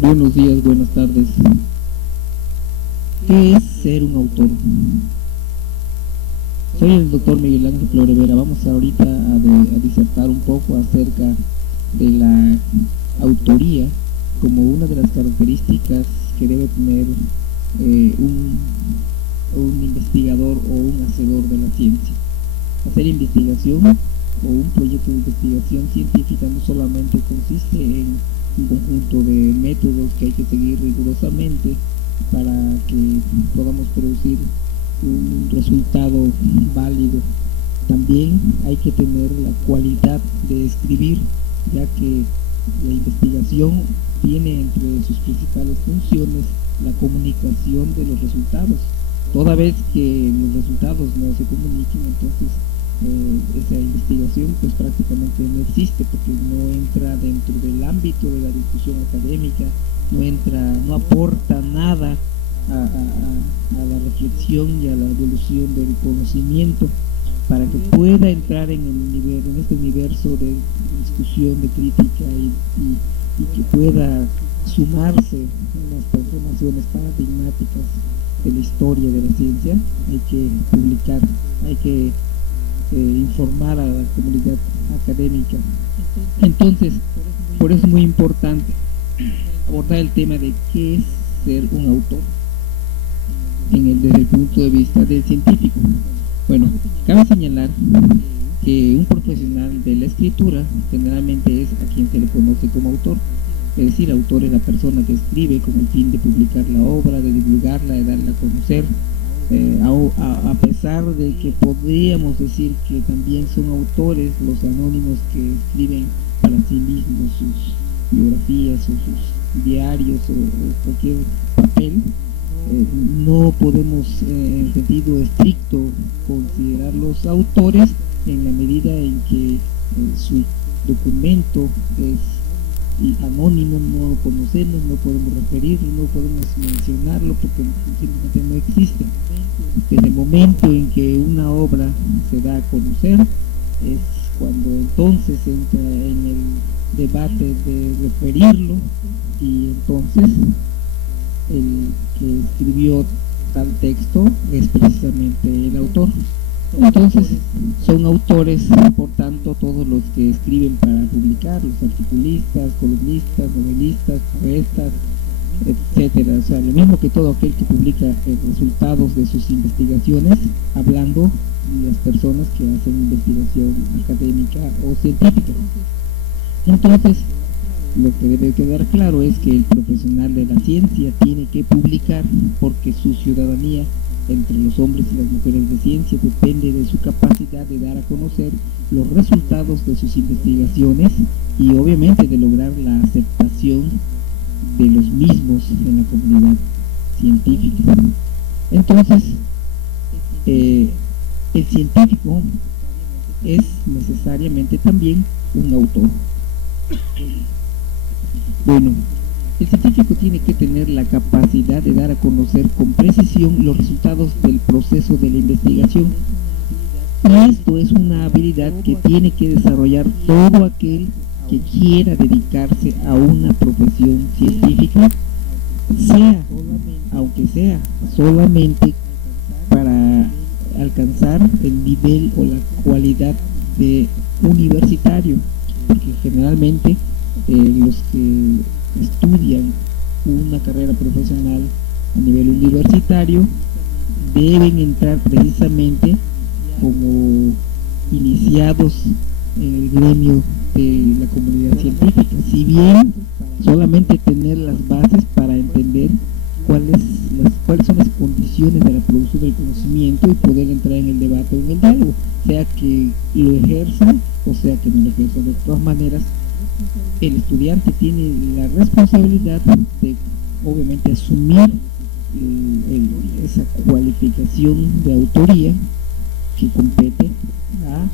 Buenos días, buenas tardes. ¿Qué es ser un autor? Soy el doctor Miguel Ángel Florevera. Vamos ahorita a disertar un poco acerca de la autoría como una de las características que debe tener un investigador o un hacedor de la ciencia. Hacer investigación o un proyecto de investigación científica no solamente consiste en un conjunto de métodos que hay que seguir rigurosamente para que podamos producir un resultado válido. También hay que tener la cualidad de escribir, ya que la investigación tiene entre sus principales funciones la comunicación de los resultados. Toda vez que los resultados no se comuniquen, entonces esa investigación pues prácticamente no existe, porque no entra dentro del ámbito de la discusión académica, no aporta nada a la reflexión y a la evolución del conocimiento, para que pueda entrar en este universo de discusión, de crítica y que pueda sumarse en las transformaciones paradigmáticas de la historia de la ciencia. Hay que publicar, hay que informar a la comunidad académica. Entonces, por eso es muy importante abordar el tema de qué es ser un autor desde el punto de vista del científico. Bueno, cabe señalar que un profesional de la escritura generalmente es a quien se le conoce como autor. Es decir, autor es la persona que escribe con el fin de publicar la obra, de divulgarla, de darla a conocer. A pesar de que podríamos decir que también son autores los anónimos que escriben para sí mismos sus biografías o sus diarios o cualquier papel, no podemos en sentido estricto considerarlos autores en la medida en que su documento es anónimo, no lo conocemos, no podemos referirlo, no podemos mencionarlo porque simplemente no existe. Desde el momento en que una obra se da a conocer es cuando entonces entra en el debate de referirlo, y entonces el que escribió tal texto es precisamente el autor. Entonces son autores, por tanto, todos los que escriben para publicar, los articulistas, columnistas, novelistas, poetas, etcétera. O sea, lo mismo que todo aquel que publica resultados de sus investigaciones, hablando de las personas que hacen investigación académica o científica. Entonces, lo que debe quedar claro es que el profesional de la ciencia tiene que publicar, porque su ciudadanía entre los hombres y las mujeres de ciencia depende de su capacidad de dar a conocer los resultados de sus investigaciones y obviamente de lograr la aceptación de los mismos en la comunidad científica. Entonces, el científico es necesariamente también un autor. Bueno, el científico tiene que tener la capacidad de dar a conocer con precisión los resultados del proceso de la investigación. Y esto es una habilidad que tiene que desarrollar todo aquel que quiera dedicarse a una profesión científica, aunque sea solamente para alcanzar el nivel o la cualidad de universitario, porque generalmente los que estudian una carrera profesional a nivel universitario deben entrar precisamente como iniciados en el gremio de la comunidad científica, si bien solamente tener las bases para entender cuáles son las condiciones de la producción del conocimiento y poder entrar en el debate o en el diálogo, sea que lo ejerzan o sea que no lo ejerzan. De todas maneras, el estudiante tiene la responsabilidad de obviamente asumir esa cualificación de autoría que compete a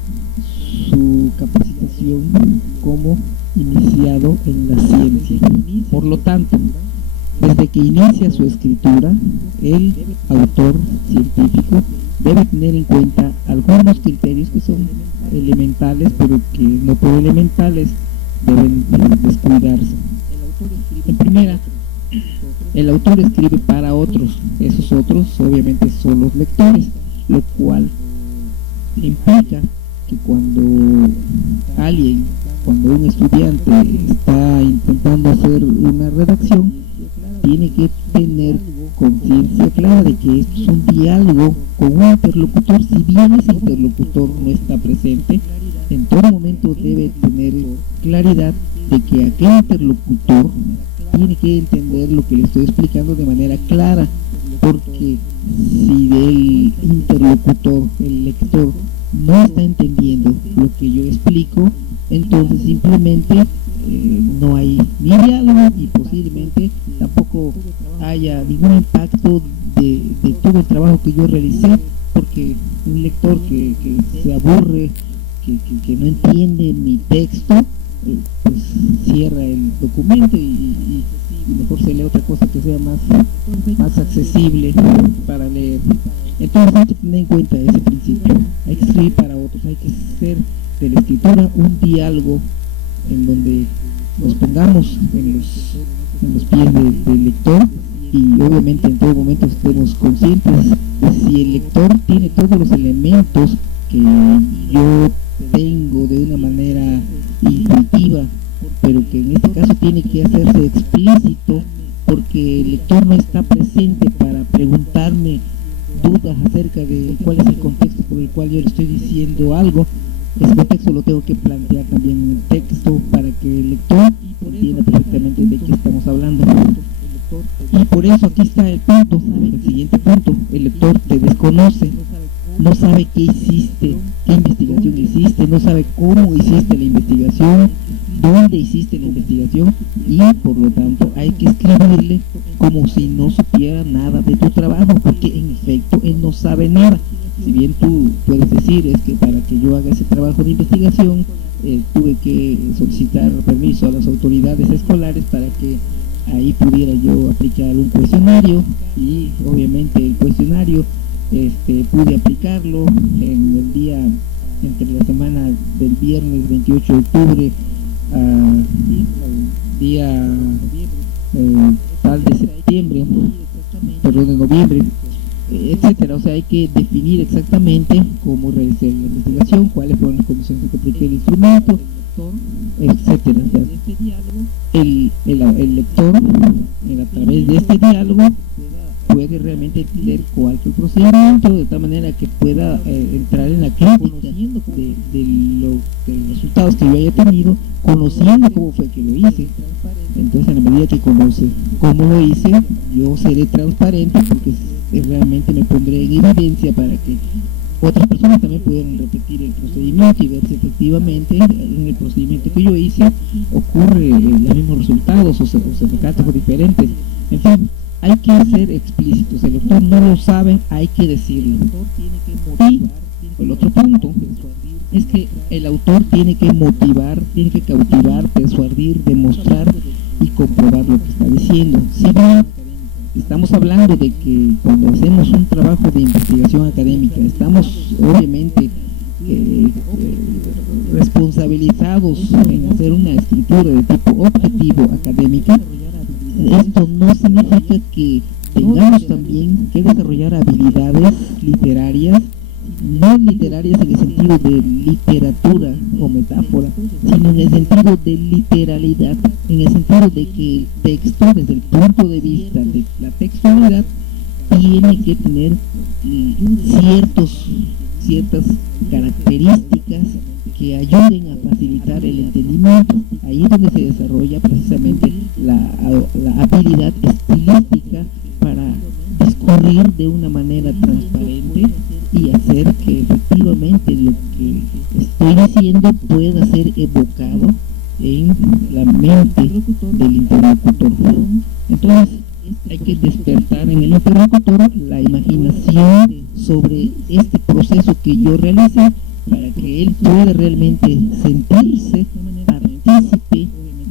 su capacitación como iniciado en la ciencia. Por lo tanto, desde que inicia su escritura, el autor científico debe tener en cuenta algunos criterios que son elementales, pero que no por elementales deben descuidarse. En primera, El autor escribe para otros, esos otros obviamente son los lectores, lo cual implica que cuando un estudiante está intentando hacer una redacción, tiene que tener conciencia clara de que esto es un diálogo con un interlocutor. Si bien ese interlocutor no está presente, en todo momento debe tener claridad de que aquel interlocutor tiene que entender lo que le estoy explicando de manera clara, porque si el interlocutor, el lector, no está entendiendo lo que yo explico, entonces simplemente no hay ni diálogo y posiblemente tampoco haya ningún impacto de todo el trabajo que yo realicé, porque un lector que se aburre, que no entiende mi texto, pues cierra el documento y mejor se lee otra cosa que sea más accesible para leer. Entonces hay que tener en cuenta ese principio. Hay que escribir para otros, hay que hacer de la escritura un diálogo en donde nos pongamos en los pies del lector, y obviamente en todo momento estemos conscientes de si el lector tiene todos los elementos que yo tengo de una manera intuitiva, pero que en este caso tiene que hacerse explícito, porque el lector no está presente para preguntarme dudas acerca de cuál es el contexto por el cual yo le estoy diciendo algo. Ese contexto lo tengo que plantear también en el texto para que el lector entienda perfectamente de qué estamos hablando. Y por eso aquí está el punto, el siguiente punto: el lector te desconoce, no sabe qué hiciste, qué investigación hiciste, no sabe cómo hiciste la investigación, dónde hiciste la investigación, y por lo tanto hay que escribirle como si no supiera nada de tu trabajo, porque en efecto él no sabe nada. Si bien tú puedes decir es que para que yo haga ese trabajo de investigación tuve que solicitar permiso a las autoridades escolares para que ahí pudiera yo aplicar un cuestionario, y obviamente el cuestionario pude aplicarlo en el día, entre la semana del viernes 28 de octubre al día tal de septiembre, perdón, de noviembre, etcétera. O sea, hay que definir exactamente cómo realicé la investigación, cuáles fueron las condiciones en que apliqué el instrumento, etcétera. O sea, el lector, a través de este diálogo, puede realmente entender cuál fue el procedimiento, de tal manera que pueda entrar en la crítica de los resultados que yo haya tenido, conociendo cómo fue que lo hice. Entonces, en la medida que conoce cómo lo hice, yo seré transparente, porque realmente me pondré en evidencia para que otras personas también puedan repetir el procedimiento y ver si efectivamente en el procedimiento que yo hice ocurre los mismos resultados o se recatan por diferentes. En fin, hay que ser explícitos. El lector no lo sabe, hay que decirlo. Y el otro punto es que el autor tiene que motivar, tiene que cautivar, persuadir, demostrar y comprobar lo que está diciendo. Si bien estamos hablando de que cuando hacemos un trabajo de investigación académica estamos obviamente responsabilizados en hacer una escritura de tipo objetivo académica, esto no significa que tengamos también que desarrollar habilidades literarias, no literarias en el sentido de literatura o metáfora, sino en el sentido de literalidad, en el sentido de que el texto, desde el punto de vista de la textualidad, tiene que tener ciertas características que ayuden a facilitar el entendimiento. Ahí es donde se desarrolla precisamente la habilidad estilística para discurrir de una manera transparente y hacer que efectivamente lo que estoy diciendo pueda ser evocado en la mente del interlocutor. Entonces hay que despertar en el interlocutor la imaginación sobre este proceso que yo realicé, para que él pueda realmente sentirse partícipe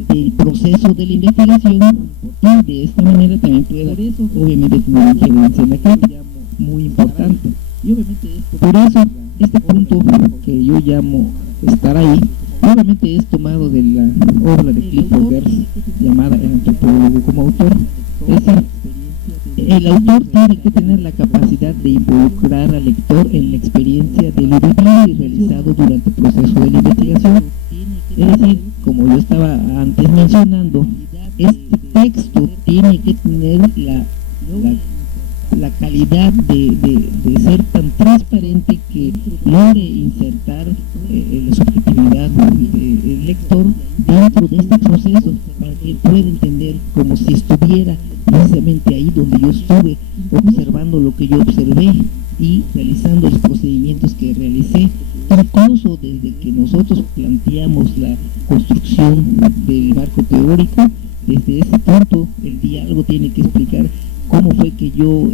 del proceso de la investigación, y de esta manera también pueda obviamente tener injerencia en la crítica, muy importante. Por eso este punto que yo llamo estar ahí, obviamente es tomado de la obra de Clifford Geertz llamada El antropólogo como autor, Es decir, el autor tiene que tener la capacidad de involucrar al lector en la experiencia de lo vivido y realizado durante el proceso de la investigación. Es decir, como yo estaba antes mencionando, este texto tiene que tener la calidad de ser tan transparente que logre insertar la subjetividad del lector dentro de este proceso, para que él pueda entender como si estuviera precisamente ahí donde yo estuve, observando lo que yo observé y realizando los procedimientos que realicé. Incluso desde que nosotros planteamos la construcción del marco teórico, desde ese punto el diálogo tiene que explicar cómo fue que yo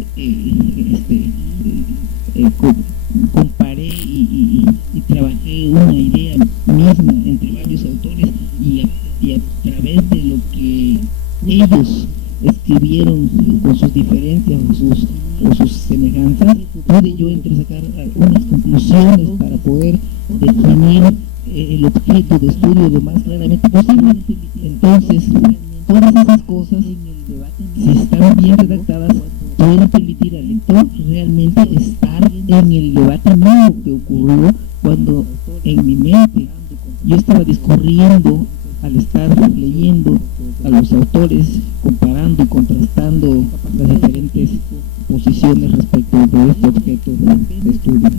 comparé y trabajé una idea misma entre varios autores, y a través de lo que ellos escribieron con sus diferencias o sus semejanzas, pude yo entresacar unas conclusiones para poder definir el objeto de estudio lo más claramente posible. Entonces, todas esas cosas, si están bien redactadas, pueden permitir al lector realmente estar en el debate mismo que ocurrió cuando en mi mente yo estaba discurriendo al estar leyendo a los autores, comparando y contrastando las diferentes posiciones respecto de este objeto de estudio.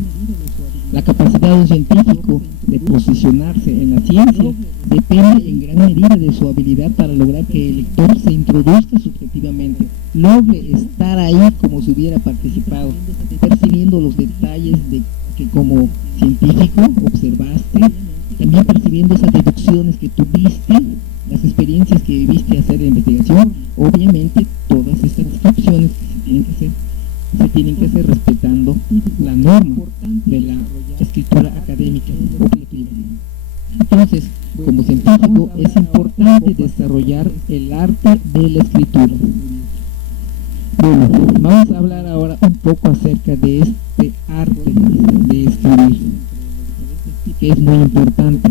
La capacidad de un científico de posicionarse en la ciencia depende en gran medida de su habilidad para lograr que el lector se introduzca subjetivamente, logre estar ahí como si hubiera participado, percibiendo los detalles de que como científico observaste, también percibiendo esas deducciones que tuviste, las experiencias que viviste hacer de investigación. Obviamente todas estas descripciones que se tienen que hacer respetando la norma de la escritura académica objetiva. Entonces, como científico es importante desarrollar el arte de la escritura. Bueno, vamos a hablar ahora un poco acerca de este arte de escribir, que es muy importante.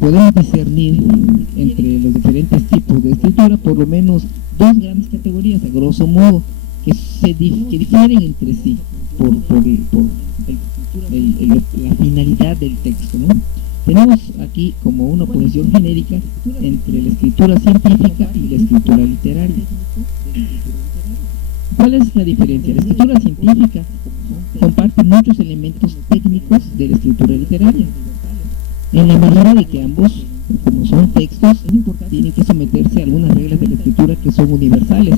Podemos discernir entre los diferentes tipos de escritura por lo menos dos grandes categorías, a grosso modo, que difieren entre sí por la finalidad del texto, ¿no? Tenemos aquí como una posición genérica entre la escritura científica y la escritura literaria. ¿Cuál es la diferencia? La escritura científica comparte muchos elementos técnicos de la escritura literaria, en la medida de que ambos, como son textos, tienen que someterse a algunas reglas de la escritura que son universales.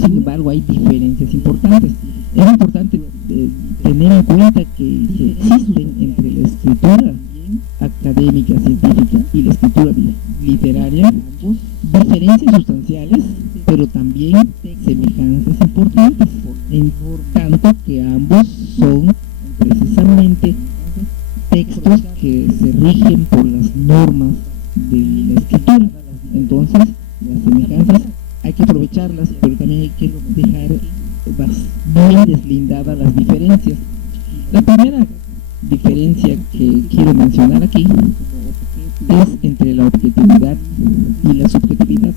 Sin embargo, hay diferencias importantes. Es importante tener en cuenta que existen entre la escritura académica, científica y la escritura literaria diferencias sustanciales, pero también semejanzas importantes, en tanto que ambos son precisamente textos que se rigen por las normas de la escritura. Entonces, las semejanzas hay que aprovecharlas, pero también hay que dejar bien deslindadas las diferencias. La primera diferencia que quiero mencionar aquí es entre la objetividad y la subjetividad,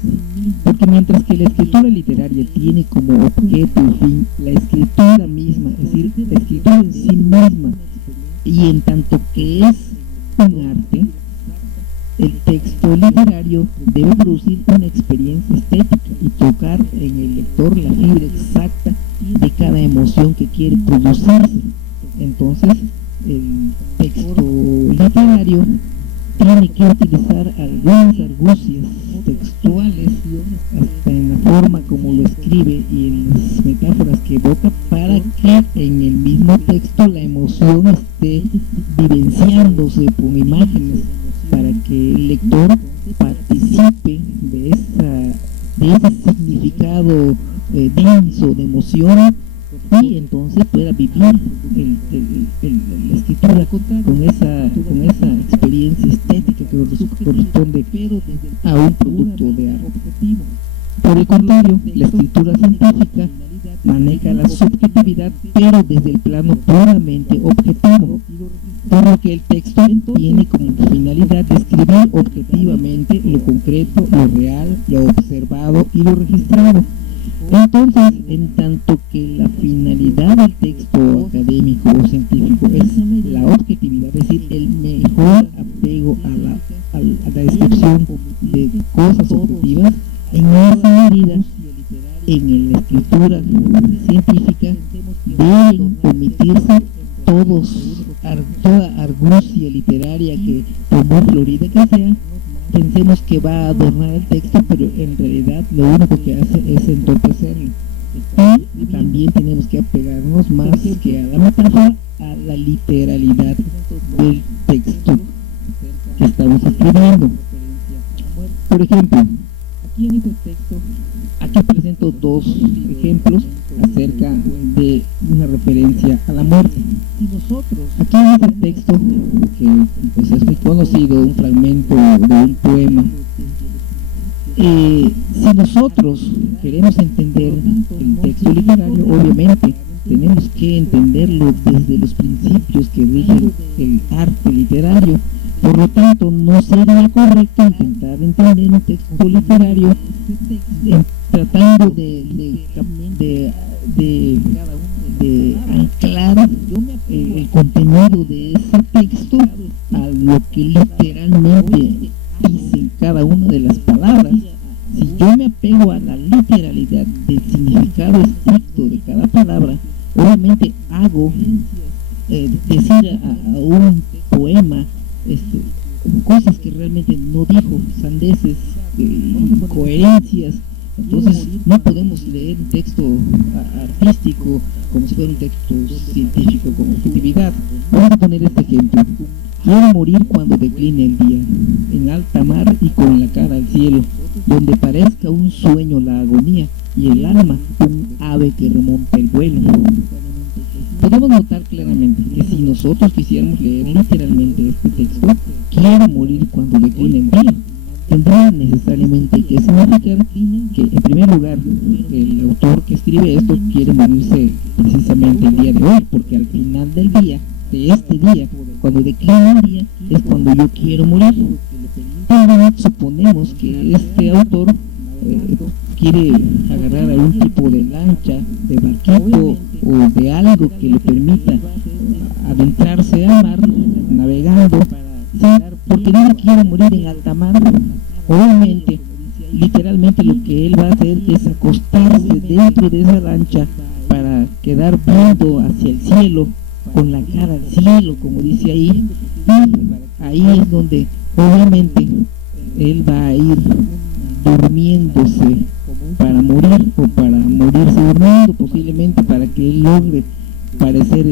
porque mientras que la escritura literaria tiene como objeto y fin la escritura misma, es decir, la escritura en sí misma, y en tanto que es un arte, el texto literario debe producir una experiencia estética y tocar en el lector la fibra exacta de cada emoción que quiere producirse. Entonces, el texto literario tiene que utilizar algunas argucias textuales, hasta en la forma como lo escribe y en las metáforas que evoca, para que en el mismo texto la emoción esté vivenciándose con imágenes, para que el lector participe de ese significado denso de emoción, y entonces pueda vivir la escritura con esa experiencia estética que corresponde a un producto de arte. Por el contrario, la escritura científica maneja la subjetividad, pero desde el plano puramente objetivo, por lo que el texto tiene como finalidad describir objetivamente lo concreto, lo real, lo observado y lo registrado. Entonces, en tanto que la finalidad del texto académico o científico es la objetividad, es decir, el mejor apego a la descripción de cosas objetivas, en esa medida, en la escritura científica deben omitirse toda argucia literaria que, por muy florida que sea, pensemos que va a adornar el texto, pero en realidad lo único que hace es entorpecerlo. Y también tenemos que apegarnos más que a la metáfora, a la literalidad del texto que estamos escribiendo. Por ejemplo, aquí en este texto, aquí presento dos ejemplos acerca de una referencia a la muerte. Aquí en este texto, que pues es muy conocido, un fragmento de un poema, si nosotros queremos entender el texto literario, obviamente tenemos que entenderlo desde los principios que rigen el arte literario. Por lo tanto, no sería correcto intentar entender un texto literario tratando de anclar el contenido de ese texto a lo que literalmente dicen cada una de las palabras. Si yo me apego a la literalidad del significado estricto de cada palabra, obviamente hago decir a un poema cosas que realmente no dijo, sandeces, incoherencias. Entonces no podemos leer un texto artístico como si fuera un texto científico con objetividad. Vamos a poner este ejemplo. Quiero morir cuando decline el día, en alta mar y con la cara al cielo, donde parezca un sueño la agonía y el alma un ave que remonta el vuelo. Podemos notar claramente que si nosotros quisiéramos leer literalmente este texto, quiero morir cuando decline el día, tendría necesariamente que significar que, en primer lugar, el autor que escribe esto quiere morirse precisamente el día de hoy, porque al final del día, de este día, cuando declina el día, es cuando yo quiero morir. Pero suponemos que este autor quiere agarrar algún tipo de lancha, de barquito o de algo que le permita adentrarse al mar navegando, ¿sí? Porque no quiere morir en alta mar. Obviamente, literalmente lo que él va a hacer es acostarse dentro de esa lancha para quedar viendo hacia el cielo, con la cara al cielo, como dice ahí, y ahí es donde obviamente él va a ir durmiéndose para morir, o para morirse durmiendo, posiblemente para que él logre parecer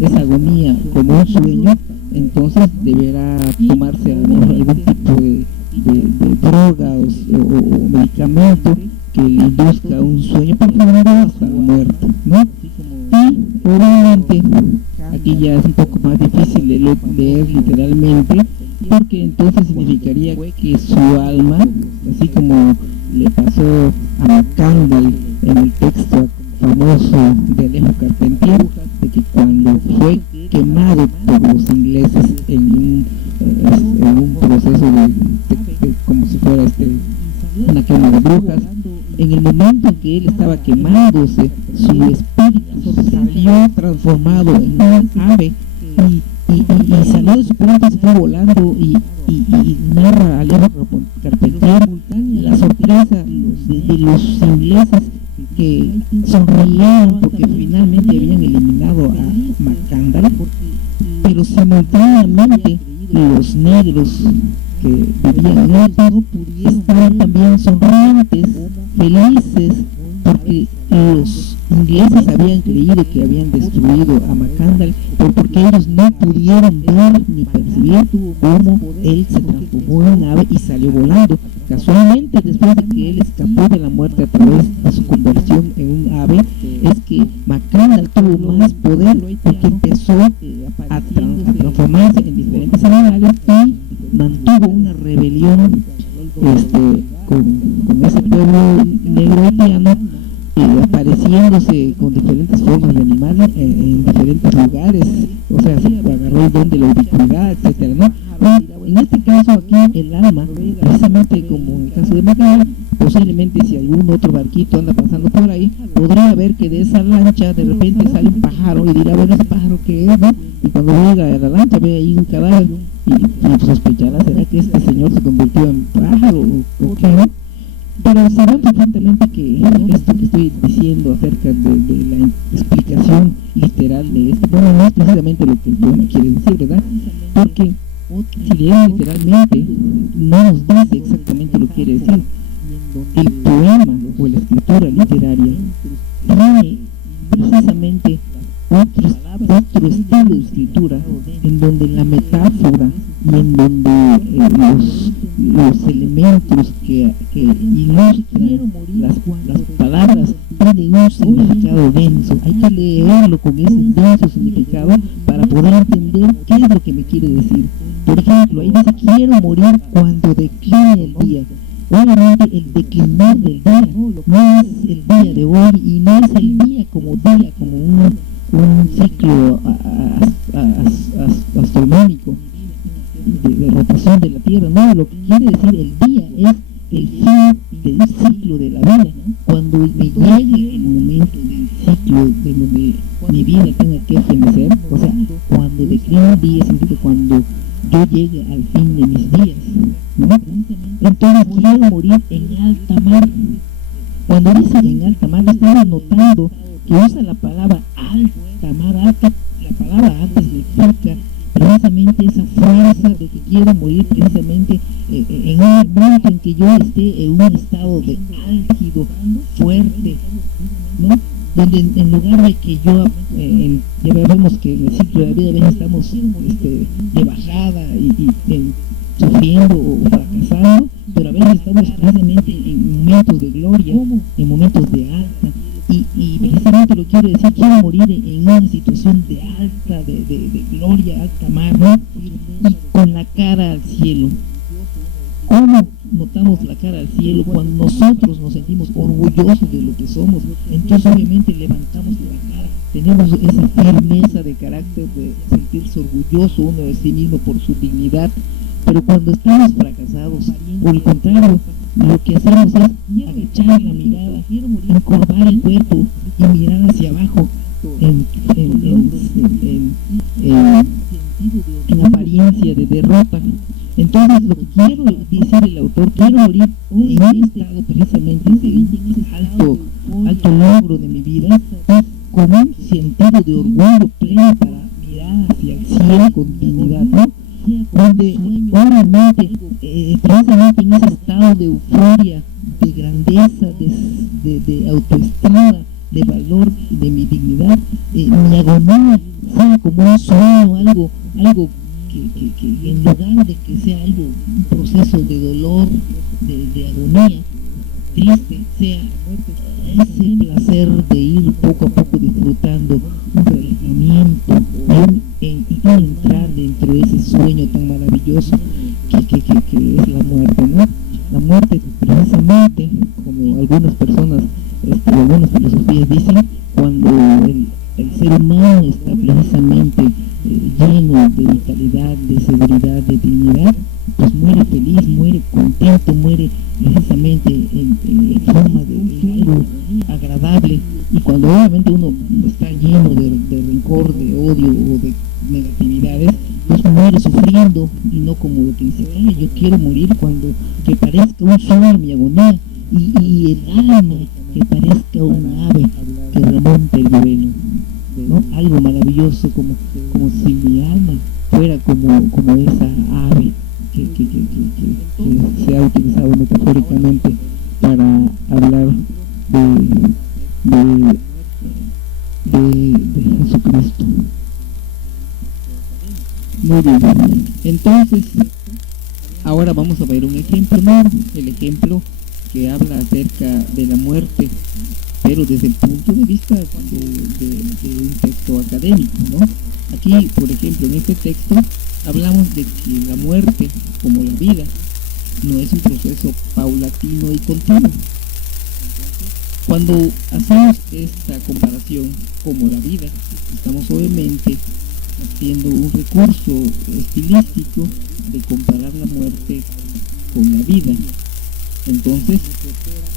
esa agonía como un sueño. Entonces deberá tomarse algún tipo de droga o medicamento que le induzca un sueño profundo hasta la muerte, ¿no? Y obviamente aquí ya es un poco más difícil de leer literalmente, porque entonces significaría que su alma, así como le pasó a Macandal en el texto famoso de Alejo Carpentier, de que cuando fue quemado por los ingleses en un proceso de como si fuera una quema de brujas, en el momento en que él estaba quemándose, su espíritu salió transformado en un ave y salió de su planta, se fue volando y narra Alejo Carpentier la sorpresa de los ingleses, que sonrieron porque finalmente habían eliminado a Macandal, pero simultáneamente los negros que vivían en el país estaban también sonrientes, felices, porque los ingleses habían creído que habían destruido a Macandal, porque ellos no pudieron ver ni percibir cómo él se transformó en un ave y salió volando. Casualmente, después de que él escapó de la muerte a través de su conversión en un ave, es que Macandal tuvo más poder, porque empezó a transformarse en diferentes animales y mantuvo una rebelión con ese pueblo negro haitiano, apareciéndose con diferentes formas de animales en diferentes el alma, precisamente como en el caso de Magallanes. Posiblemente si algún otro barquito anda pasando por ahí, podría ver que de esa lancha de repente sale un pájaro y dirá, bueno, ese pájaro ¿qué es, no? Y cuando llega a la lancha ve ahí un cadáver y sospechará, ¿será que este señor se convirtió en pájaro o qué, no? Pero saben perfectamente que esto que estoy diciendo acerca de la explicación literal de esto, bueno, no es precisamente lo que el poema quiere decir, ¿verdad? Porque si leemos literalmente, no nos dice exactamente lo que quiere decir. El poema o la escritura literaria tiene precisamente otro estilo de escritura en donde la metáfora y en donde los elementos que ilustran las palabras tienen un significado denso. Hay que leerlo con ese denso significado para poder entender qué es lo que me quiere decir. Por ejemplo, ahí dice, quiero morir cuando decline el día. Obviamente el declinar del día no es el día de hoy y no es el día como un ciclo astronómico de rotación de la Tierra. No, lo que quiere decir el día es el fin del ciclo de la vida, cuando me llegue el momento del ciclo de donde mi vida tenga que fenecer, o sea, cuando decline el día significa cuando yo llegue al fin de mis días, ¿no? Entonces quiero morir en alta mar. Cuando dice en alta mar, estamos notando que usa la palabra alta mar. Alta, la palabra alta significa precisamente esa fuerza de que quiero morir precisamente en un momento en que yo esté en un estado de álgido, fuerte, ¿no? Donde en lugar de que yo, ya vemos que en el ciclo de la vida a veces estamos de bajada y sufriendo o fracasando, pero a veces estamos precisamente en momentos de gloria, en momentos de alta, y precisamente lo quiero decir, quiero morir en una situación de alta, de gloria, alta mar, ¿no? Y con la cara al cielo. ¿Cómo notamos la cara al cielo? Cuando nosotros nos sentimos orgullosos de lo que somos, entonces obviamente levantamos la cara, tenemos esa firmeza de carácter de sentirse orgulloso uno de sí mismo por su dignidad. Pero cuando estamos fracasados, por el contrario, lo que hacemos es agachar la mirada, encorvar el cuerpo y mirar hacia abajo en apariencia de derrota. Entonces lo que quiero decir el autor, quiero morir en un estado precisamente de alto logro de mi vida, con un sentido de orgullo pleno para mirar hacia el cielo con dignidad, ¿no? Donde obviamente precisamente en ese estado de euforia, de grandeza, de autoestima, de valor, de mi dignidad, mi agonía sea como un sueño, algo que en lugar de que sea algo, un proceso de dolor, de agonía triste, sea ese placer de ir poco a poco disfrutando un relajamiento y entrar dentro de ese sueño tan maravilloso que es la muerte, ¿no? La muerte precisamente, como algunas personas, algunas filosofías dicen, cuando el ser humano está precisamente lleno de vitalidad, de seguridad, de dignidad, pues muere feliz, muere contento, muere precisamente en forma de algo agradable. Y cuando obviamente uno está lleno de rencor, de odio o de negatividades, pues muere sufriendo, y no como lo que dice, yo quiero morir cuando que parezca un sueño mi agonía, y el alma que parezca un ave que remonta el vuelo, ¿no? Algo maravilloso, como si mi alma fuera como esa ave que se ha utilizado metafóricamente para hablar de Jesucristo. Muy bien, entonces ahora vamos a ver un ejemplo, ¿no? El ejemplo que habla acerca de la muerte, pero desde el punto de vista de un texto académico, ¿no? Aquí, por ejemplo, en este texto hablamos de que la muerte, como la vida, no es un proceso paulatino y continuo. Cuando hacemos esta comparación como la vida, estamos obviamente haciendo un recurso estilístico de comparar la muerte con la vida. Entonces,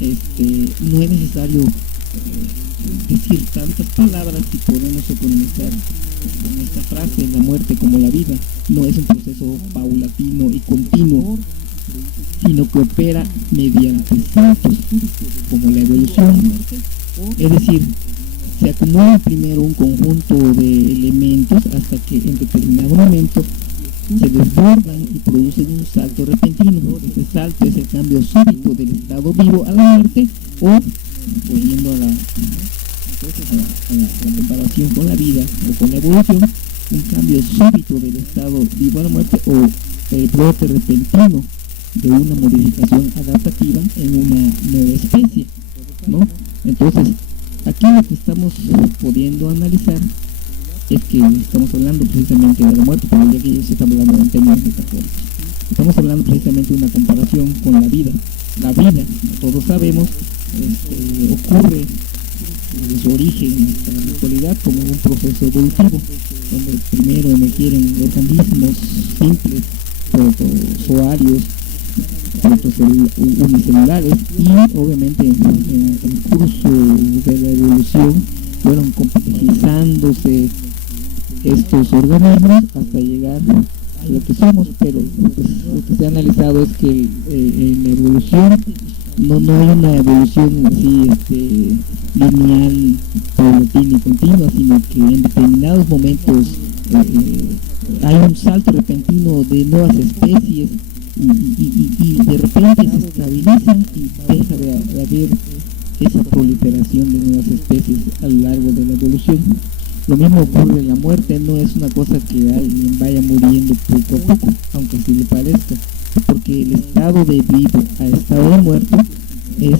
no es necesario decir tantas palabras si podemos economizar con esta frase, la muerte como la vida. No es un proceso paulatino y continuo, sino que opera mediante saltos, como la evolución. Es decir, se acumula primero un conjunto de elementos hasta que en determinado momento se desbordan y producen un salto repentino. Ese salto es el cambio súbito del estado vivo a la muerte, o volviendo a la comparación con la vida o con la evolución, un cambio súbito del estado vivo a la muerte, o el brote repentino de una modificación adaptativa en una nueva especie, ¿no? Entonces, aquí lo que estamos pudiendo analizar es que estamos hablando precisamente de la muerte, pero ya que se está hablando en términos metafóricos. Estamos hablando precisamente de una comparación con la vida. La vida, todos sabemos, ocurre en su origen hasta la actualidad como un proceso evolutivo, donde primero emergieron organismos simples, protozoarios, unicelulares, y obviamente en el curso de la evolución fueron complejizándose estos organismos hasta llegar a lo que somos. Pero pues, lo que se ha analizado es que en la evolución no hay una evolución así lineal, paulatina y continua, sino que en determinados momentos hay un salto repentino de nuevas especies y de repente se estabilizan y deja de haber esa proliferación de nuevas especies a lo largo de la evolución. Lo mismo ocurre en la muerte, no es una cosa que alguien vaya muriendo poco a poco, aunque así le parezca, porque el estado de vivo al estado de muerto es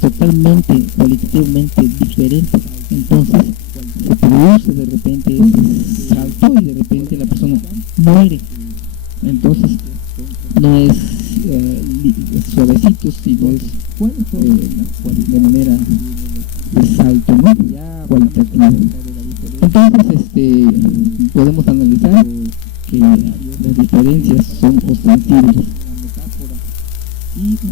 totalmente, cualitativamente diferente. Entonces se produce de repente ese salto y de repente la persona muere. Entonces no es suavecito, sino es de manera de salto, ¿no? Cualitativo. Entonces podemos analizar que las diferencias son ostensibles.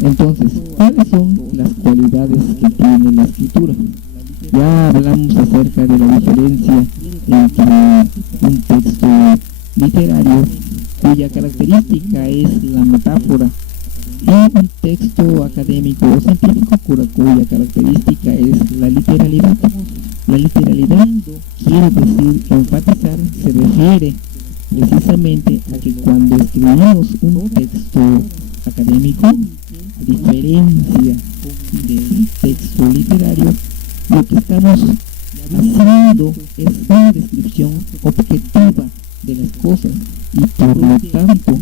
Entonces, ¿cuáles son las cualidades que tiene la escritura? Ya hablamos acerca de la diferencia entre un texto literario, cuya característica es la metáfora, y un texto académico o científico cuya característica es la literalidad. La literalidad quiere decir, enfatizar, se refiere precisamente a que cuando escribimos un texto académico, a diferencia del texto literario, lo que estamos haciendo es una descripción objetiva de las cosas, y por lo tanto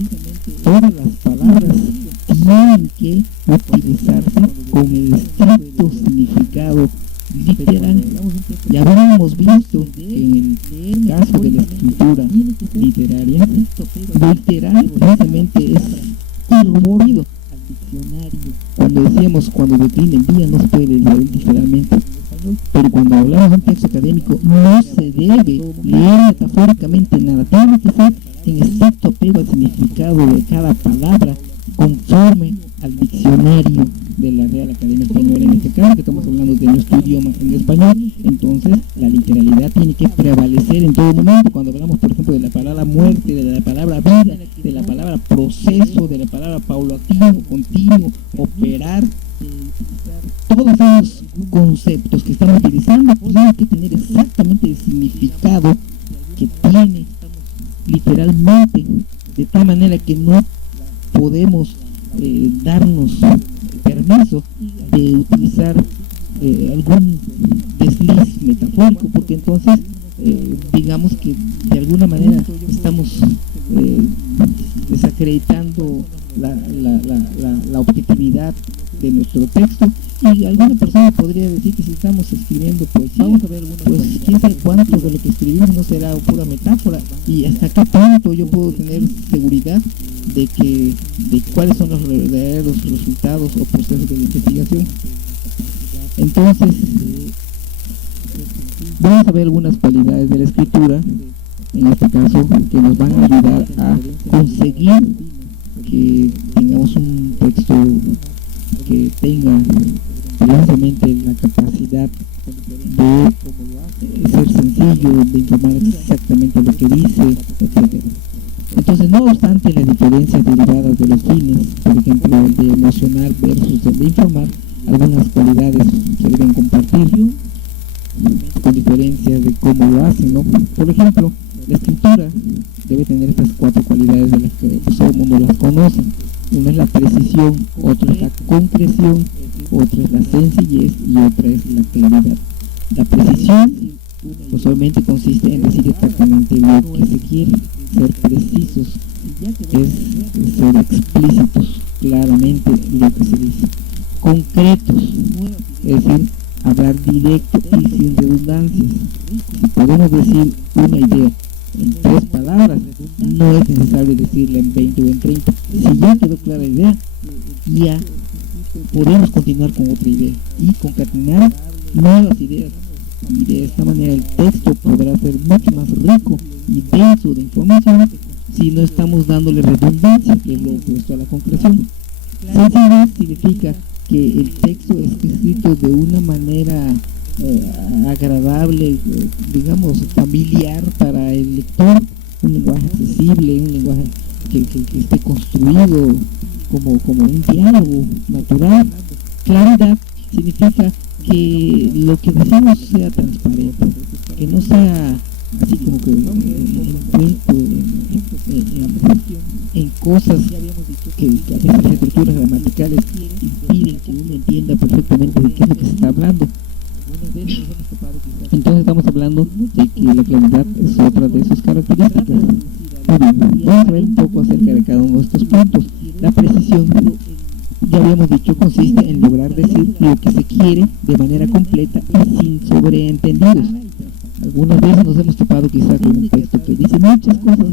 todas las palabras tienen que utilizarse con el estricto significado literal. Ya habíamos visto que en el caso de la escritura literaria, lo literal precisamente es irremovido al diccionario. Cuando decíamos, cuando declina el día, no se puede leer literalmente, pero cuando hablamos de un texto académico no se debe leer metafóricamente nada, tiene que ser en estricto apego al significado de cada palabra, conforme al diccionario de la Real Academia Española. En este caso, que estamos hablando de nuestro idioma en español, entonces la literalidad tiene que prevalecer en todo momento. Cuando hablamos, por ejemplo, de la palabra muerte, de la palabra vida, de la palabra proceso, de la palabra paulatino, continuo, operar, todos esos conceptos que estamos utilizando tienen que tener exactamente el significado que tiene literalmente, de tal manera que no podemos darnos permiso de utilizar algún desliz metafórico, porque entonces digamos que de alguna manera estamos desacreditando la objetividad de nuestro texto. Y alguna persona podría decir que si estamos escribiendo poesía, pues quién sabe cuánto de lo que escribimos no será pura metáfora, y hasta qué punto yo puedo tener seguridad de cuáles son los verdaderos resultados o procesos de la investigación. Entonces vamos a ver algunas cualidades de la escritura en este caso, que nos van a ayudar a conseguir que tengamos un texto que tenga precisamente la capacidad de ser sencillo, de informar exactamente lo que dice, etc. Entonces, no obstante las diferencias derivadas de los fines, por ejemplo, el de emocionar versus el de informar, algunas cualidades se deben compartir, con diferencias de cómo lo hacen, ¿no? Por ejemplo, la escritura debe tener estas 4 cualidades de las que todo el mundo las conoce. Una es la precisión, otra es la concreción, otra es la sencillez y otra es la claridad. La precisión, pues obviamente consiste en decir exactamente lo que se quiere, ser precisos, es ser explícitos claramente lo que se dice. Concretos, es decir, hablar directo y sin redundancias. Si podemos decir una idea en 3 palabras, no es necesario decirla en 20 o en 30. Si ya quedó clara la idea, ya podemos continuar con otra idea y concatenar nuevas ideas. Y de esta manera el texto podrá ser mucho más rico y denso de información si no estamos dándole redundancia, que es lo opuesto a la concreción. Sencillez significa que el texto es escrito de una manera agradable, digamos, familiar para el lector, un lenguaje accesible, un lenguaje que esté construido como un diálogo natural. Claridad significa que lo que decimos sea transparente, que no sea así como que en cosas que a veces las estructuras gramaticales impiden que uno entienda perfectamente de qué es lo que se está hablando. Entonces estamos hablando de que la claridad es otra de sus características. Muy bien, vamos a ver un poco acerca de cada uno de estos puntos. La precisión, ya habíamos dicho, consiste en lograr decir lo que se quiere de manera completa y sin sobreentendidos. Algunas veces nos hemos topado quizás con un texto que dice muchas cosas,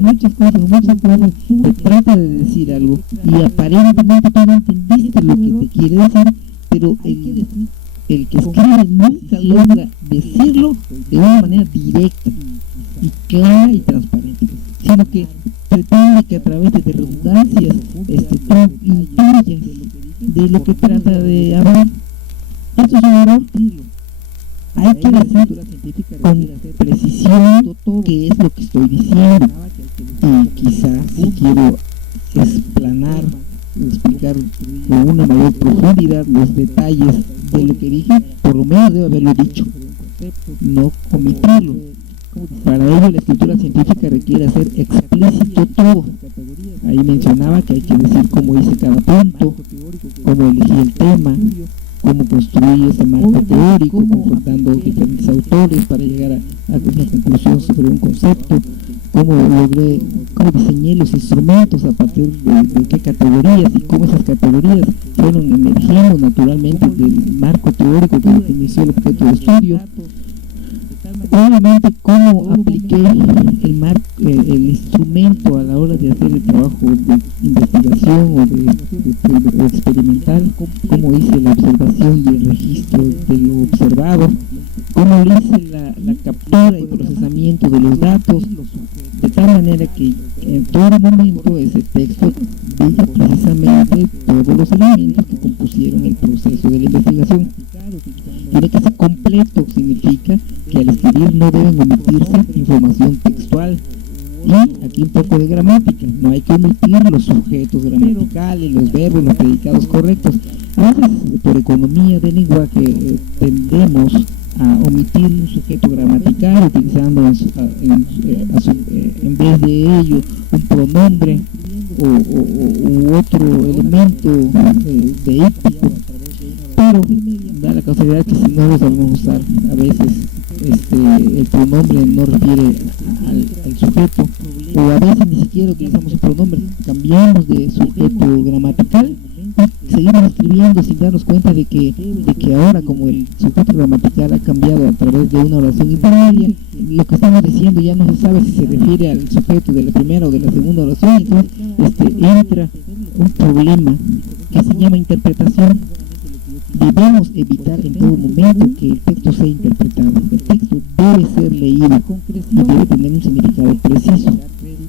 te trata de decir algo y aparentemente tú no entendiste lo que te quiere decir, pero el que escribe nunca logra decirlo de una manera directa y clara y transparente, sino que pretende que a través de redundancias tú intuyas de lo que trata de hablar. Esto es un error. Hay que decir con precisión qué es lo que estoy diciendo, y quizás si quiero explanar, explicar con una mayor profundidad los detalles de lo que dije, por lo menos debo haberlo dicho, no omitirlo. Para ello la escritura científica requiere hacer explícito todo. Ahí mencionaba que hay que decir cómo hice cada punto, cómo elegí el tema, cómo construí ese marco teórico, confrontando diferentes autores para llegar a una conclusión sobre un concepto, cómo diseñé los instrumentos a partir de qué categorías y cómo esas categorías fueron emergiendo naturalmente del marco teórico que inició el objeto de estudio. Obviamente, cómo apliqué el instrumento a la hora de hacer el trabajo de investigación o experimental, cómo hice la observación y el registro de lo observado, cómo hice la captura y procesamiento de los datos, de tal manera que en todo momento ese texto diga precisamente todos los elementos que compusieron el proceso de la investigación. Tiene que ser completo, significa que al escribir no deben omitirse información textual. Y aquí un poco de gramática, no hay que omitir los sujetos gramaticales, los verbos, los predicados correctos. A veces por economía del lenguaje tendemos a omitir un sujeto gramatical utilizando en vez de ello un pronombre u otro elemento deíctico, pero da la casualidad que si no lo sabemos usar, a veces el pronombre no refiere al sujeto, o a veces ni siquiera utilizamos un pronombre, cambiamos de sujeto gramatical y seguimos escribiendo sin darnos cuenta de que ahora, como el sujeto gramatical ha cambiado a través de una oración intermedia, lo que estamos diciendo ya no se sabe si se refiere al sujeto de la primera o de la segunda oración. Entonces entra un problema que se llama interpretación debemos evitar en todo momento que el texto sea interpretado. El texto debe ser leído y debe tener un significado preciso.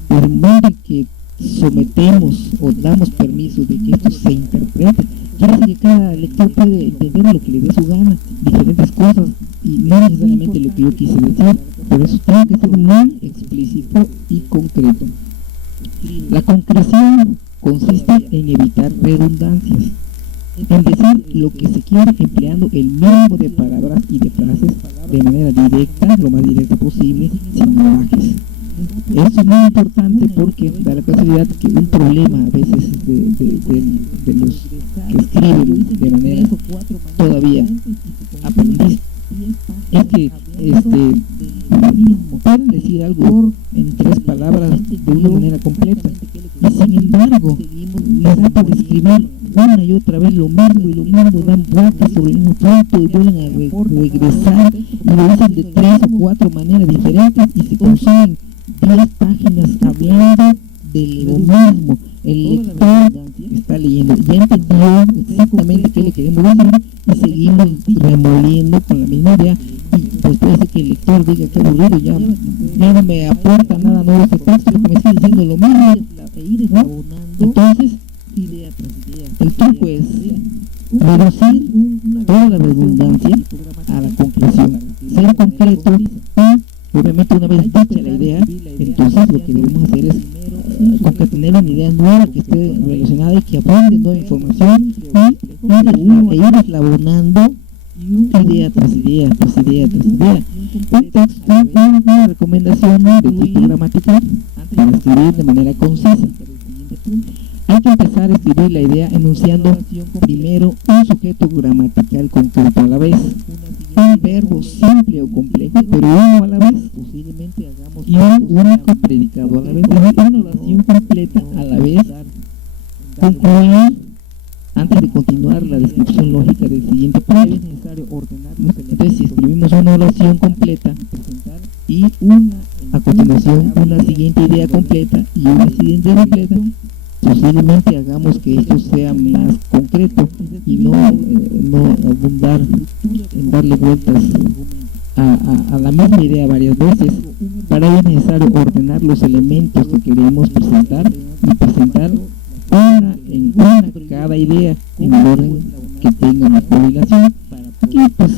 Desde el momento en que sometemos o damos permiso de que esto se interprete, quiere decir que cada lector puede entender lo que le dé su gana, diferentes cosas, y no necesariamente lo que yo quise decir. Por eso tengo que ser muy explícito y concreto. La concreción consiste en evitar redundancias, en decir lo que se quiere empleando el mínimo de palabras y de frases de manera directa, lo más directa posible, sin bajes. Esto es muy importante porque da la casualidad que un problema a veces de los que escriben de manera todavía aprendiz es que pueden decir algo en 3 palabras de una manera completa, y sin embargo les da por escribir una y otra vez lo mismo y lo mismo, dan vueltas sobre el mismo punto y vuelven a regresar y lo dicen de 3 o 4 maneras diferentes y se consumen 10 páginas hablando de lo mismo. El lector está leyendo, ya entendió exactamente qué le queremos decir y seguimos remoliendo con la misma idea, y pues puede ser que el lector diga que aburrido, ya no me aporta nada nuevo este texto porque me está diciendo lo mismo, ¿no? Entonces el truco es reducir toda la redundancia a la concreción, ser concreto y obviamente una vez dicha la idea, entonces lo que debemos hacer es concatenar una idea nueva que esté relacionada y que aporte nueva información e ir eslabonando idea tras idea tras idea tras idea. Un texto, una recomendación de tipo gramatical para escribir de manera concisa. Hay que empezar a escribir la idea enunciando primero un sujeto gramatical concreto a la vez, un verbo simple o complejo, pero uno a la vez, posiblemente hagamos y un único predicado a la vez, una oración completa a la vez, concluir antes de continuar la descripción lógica del siguiente punto. Entonces, si escribimos una oración completa y a continuación una siguiente idea completa y una siguiente completa, posiblemente hagamos que esto sea más concreto y no abundar en darle vueltas a la misma idea varias veces. Para ello es necesario ordenar los elementos que queremos presentar y presentar una en una cada idea en el orden que tenga una correlación. Aquí pues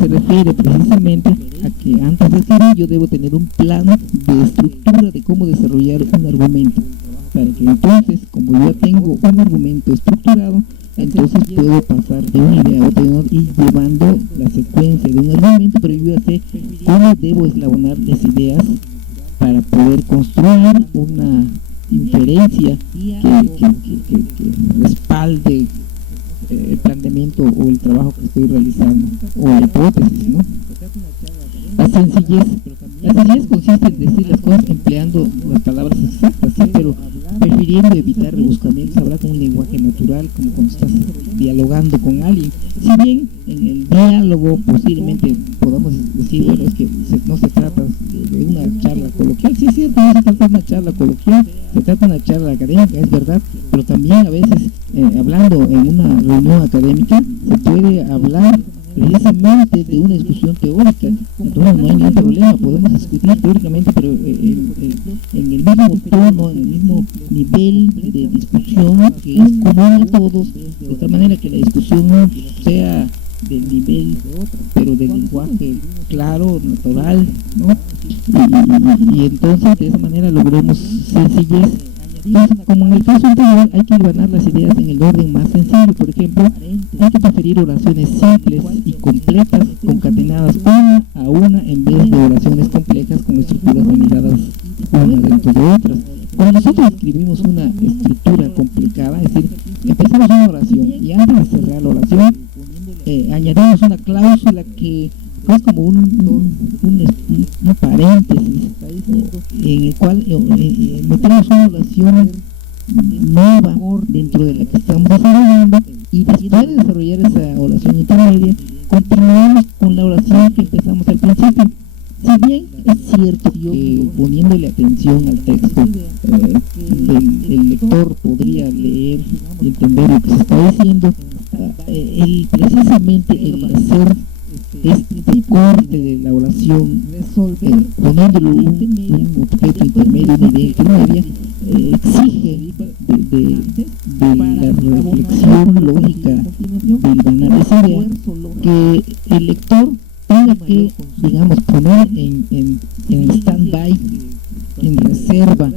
se refiere precisamente a que antes de escribir yo debo tener un plano de estructura de cómo desarrollar un argumento, para que entonces, como yo tengo un argumento estructurado, entonces puedo pasar de una idea a otra y llevando la secuencia de un argumento, pero yo ya sé cómo debo eslabonar las ideas para poder construir una inferencia que respalde el planteamiento o el trabajo que estoy realizando, o la hipótesis, ¿no? La sencillez consiste en decir las cosas empleando las palabras exactas, ¿sí? Pero prefiriendo evitar rebuscamientos, hablar con un lenguaje natural, como cuando estás dialogando con alguien. Si bien en el diálogo posiblemente podamos decir, bueno, es que no se trata de una charla coloquial, sí es cierto, no se trata de una charla coloquial, se trata de una charla académica, es verdad, pero también a veces hablando en una reunión académica se puede hablar precisamente de una discusión teórica. Entonces no hay ningún problema, podemos discutir teóricamente, pero en el mismo tono, en el mismo nivel de discusión que es común a todos, de tal manera que la discusión no sea del nivel, pero del lenguaje claro, natural, ¿no? Y entonces de esa manera logremos sencillez. Entonces, como en el caso anterior, hay que hilvanar las ideas en el orden más sencillo. Por ejemplo, hay que preferir oraciones simples y completas, concatenadas una a una, en vez de oraciones complejas con estructuras anidadas una dentro de otras. Cuando nosotros escribimos una estructura complicada, es decir, empezamos una oración y antes de cerrar la oración, añadimos una cláusula que es como un paréntesis en el cual metemos una oración nueva dentro de la que estamos desarrollando, y después de desarrollar esa oración intermedia continuamos con la oración que empezamos al principio. Si bien es cierto que poniéndole atención al texto el lector podría leer y entender lo que se está diciendo, precisamente el hacer este corte de la oración, poniéndolo un objeto intermedio, una idea intermedia, exige de la reflexión lógica del banal idea que el lector tenga que, digamos, poner en stand-by, en reserva,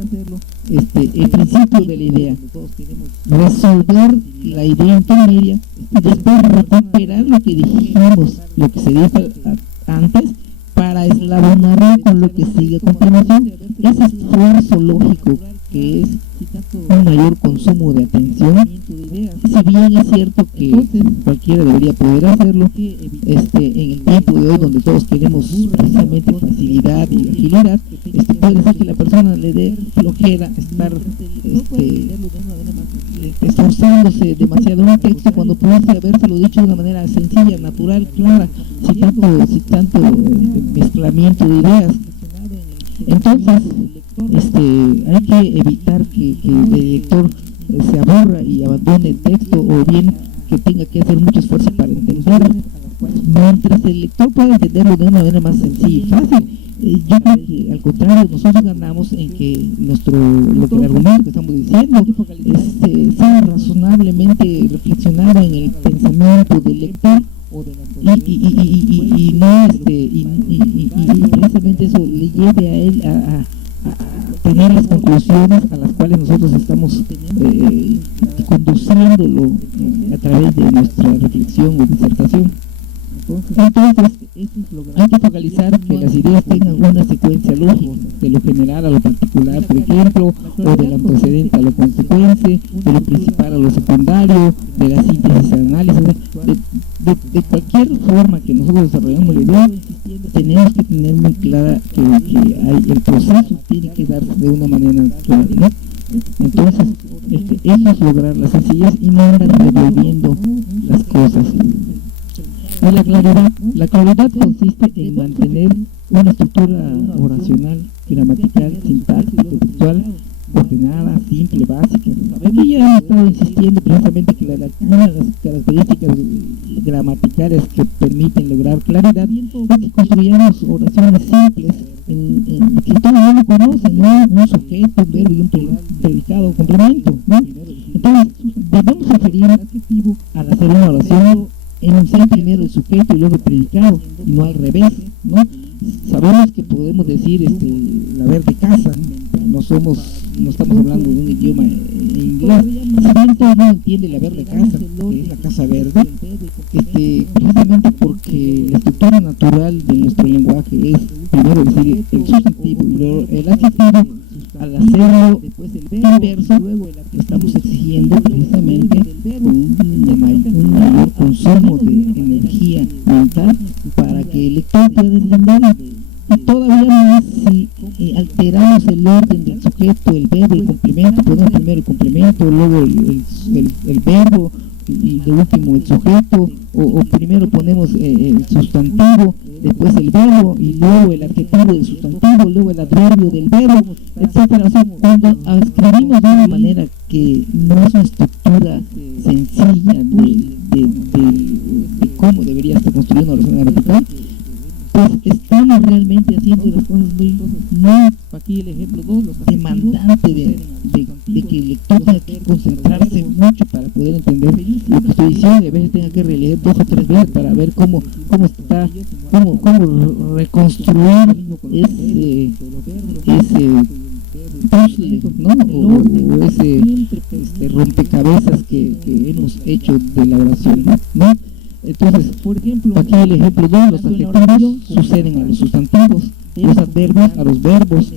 el principio de la idea, resolver la idea intermedia y después recuperar lo que dijimos, lo que se dijo antes, para eslabonarlo con lo que sigue a continuación. Ese esfuerzo lógico, que es un mayor consumo de atención, si bien es cierto que cualquiera debería poder hacerlo, en el tiempo de hoy donde todos queremos precisamente facilidad y agilidad, puede ser que la persona le dé flojera estar esforzándose demasiado en un texto cuando pudiese habérselo dicho de una manera sencilla, natural, clara, sin tanto mezclamiento de ideas. Entonces, hay que evitar que el lector se aburra y abandone el texto, o bien que tenga que hacer mucho esfuerzo para entenderlo. Mientras el lector pueda entenderlo de una manera más sencilla y fácil, yo creo que al contrario, nosotros ganamos en que el argumento que estamos diciendo sea razonablemente reflexionado en el pensamiento del lector, y precisamente eso le lleve a él a tener las conclusiones a las cuales nosotros estamos conduciéndolo a través de nuestra reflexión o disertación. Entonces, hay que focalizar que las ideas tengan una secuencia lógica, de lo general a lo particular, por ejemplo, o de lo antecedente a lo consecuente, de lo principal a lo secundario, de la síntesis al análisis, de cualquier forma que nosotros desarrollamos la idea, tenemos que tener muy clara que el proceso tiene que darse de una manera natural, ¿no? Entonces, eso es lograr la sencillez y no andar revolviendo las cosas. Y la claridad consiste en mantener una estructura oracional, gramatical, sintáctica, textual, ordenada, simple, básica. Aquí ya hemos estado insistiendo precisamente que una de las características gramaticales que permiten lograr claridad es que construyamos oraciones simples, que todo el mundo conoce, ¿no? Un sujeto, un verbo y un predicado, complemento, ¿no? Entonces, debemos referir al hacer una oración enunciar primero el sujeto y luego el predicado, y no al revés, ¿no? Sabemos que podemos decir el haber de casa, no estamos hablando de un idioma inglés. Si bien todo el mundo entiende el haber de casa, que es la casa verde, precisamente porque la estructura natural de nuestro lenguaje es primero decir el sustantivo y luego el adjetivo. Al hacerlo inverso, estamos exigiendo precisamente un mayor consumo de energía mental para que el lector pueda entenderlo. Y todavía más si alteramos el orden del sujeto, el verbo, el complemento, ponemos primero el complemento, luego el verbo y de último el sujeto, o primero ponemos el sustantivo, después el verbo y luego el adjetivo del sustantivo, luego el adverbio del verbo, etcétera. O sea, cuando escribimos de una manera que no es una estructura sencilla de cómo debería estar construyendo una oración gramatical, pues estamos realmente haciendo las cosas muy aquí el ejemplo 2, demandante de que el lector tenga que concentrarse mucho para poder entender lo que estoy diciendo, y a veces tenga que releer 2 o 3 veces para ver cómo reconstruir ese puzzle, ¿no? O ese rompecabezas que hemos hecho de la oración, ¿no? Entonces, por ejemplo, aquí el ejemplo 2, los adjetivos suceden a los sustantivos, los adverbios a los verbos.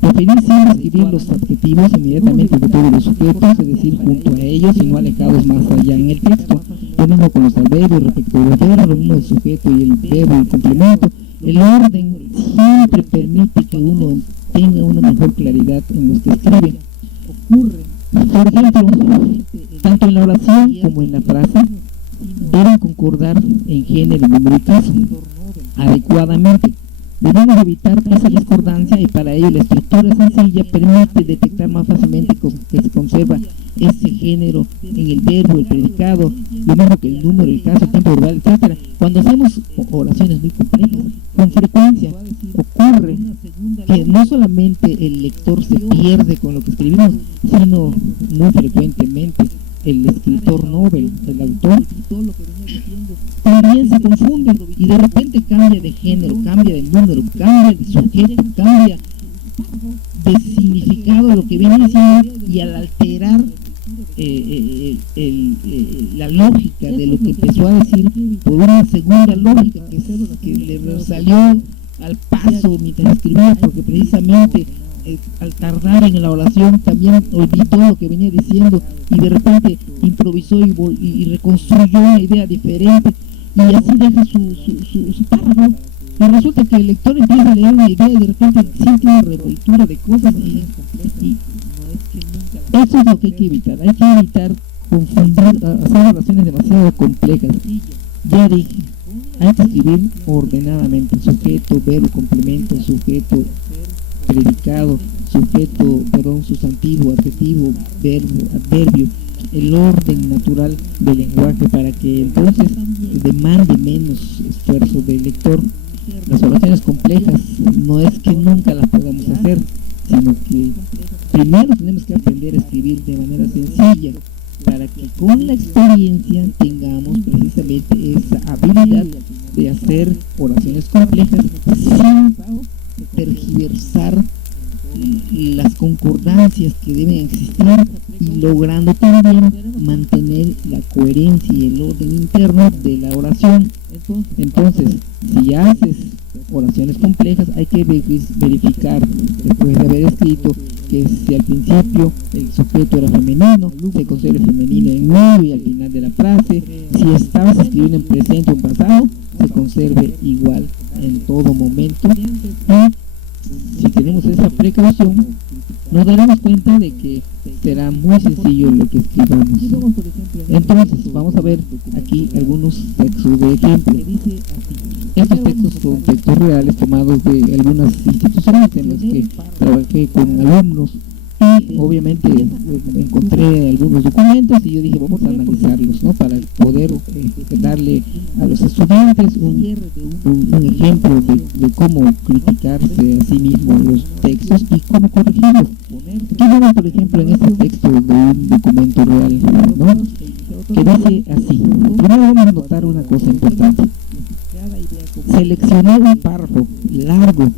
Preferir siempre escribir los adjetivos inmediatamente después de los sujetos, es decir, junto a ellos y no alejados más allá en el texto. Lo mismo con los adverbios respecto de los verbos, lo mismo el sujeto y el verbo y el complemento. El orden siempre permite que uno tenga una mejor claridad en los que escribe. Por ejemplo, tanto en la oración como en la frase, deben concordar en género, número y caso, adecuadamente. Debemos evitar esa discordancia y para ello la estructura sencilla permite detectar más fácilmente que se conserva ese género en el verbo, el predicado, lo mismo que el número, el caso, el tiempo verbal, etcétera. Cuando hacemos oraciones muy complejas, con frecuencia ocurre que no solamente el lector se pierde con lo que escribimos, sino muy frecuentemente el escritor novel, el autor, también se confunde y de repente cambia de género, cambia de número, cambia de sujeto, cambia de significado lo que viene diciendo, y al alterar la lógica de lo que empezó a decir por una segunda lógica que le salió al paso mientras escribía, porque precisamente al tardar en la oración también olvidó lo que venía diciendo y de repente improvisó y reconstruyó una idea diferente y así deja su párrafo, y resulta que el lector empieza a leer una idea y de repente siente una revoltura de cosas y eso es lo que hay que evitar confundir, hacer oraciones demasiado complejas. Ya dije, hay que escribir ordenadamente: sujeto, verbo, complemento, sujeto, predicado, sustantivo, adjetivo, verbo, adverbio, el orden natural del lenguaje, para que entonces demande menos esfuerzo del lector. Las oraciones complejas no es que nunca las podamos hacer, sino que primero tenemos que aprender a escribir de manera sencilla, para que con la experiencia tengamos precisamente esa habilidad de hacer oraciones complejas sin tergiversar las concordancias que deben existir, y logrando también mantener la coherencia y el orden interno de la oración. Entonces, si haces oraciones complejas, hay que verificar, después de haber escrito, que si al principio el sujeto era femenino, se conserve femenino en medio y al final de la frase. Si estabas escribiendo en presente o en pasado, se conserve igual en todo momento. Y si tenemos esa precaución, nos daremos cuenta de que será muy sencillo lo que escribamos. Entonces, vamos a ver aquí algunos textos de ejemplo. Estos textos son textos reales tomados de algunas instituciones en las que trabajé con alumnos, y obviamente encontré algunos documentos y yo dije, vamos a analizarlos, ¿no? Para poder darle a los estudiantes un ejemplo de cómo criticarse a sí mismo los textos y cómo corregirlos. Aquí vemos, por ejemplo, en este texto de un documento real, ¿no?, que dice así. Primero vamos a notar una cosa importante. Seleccioné un párrafo largo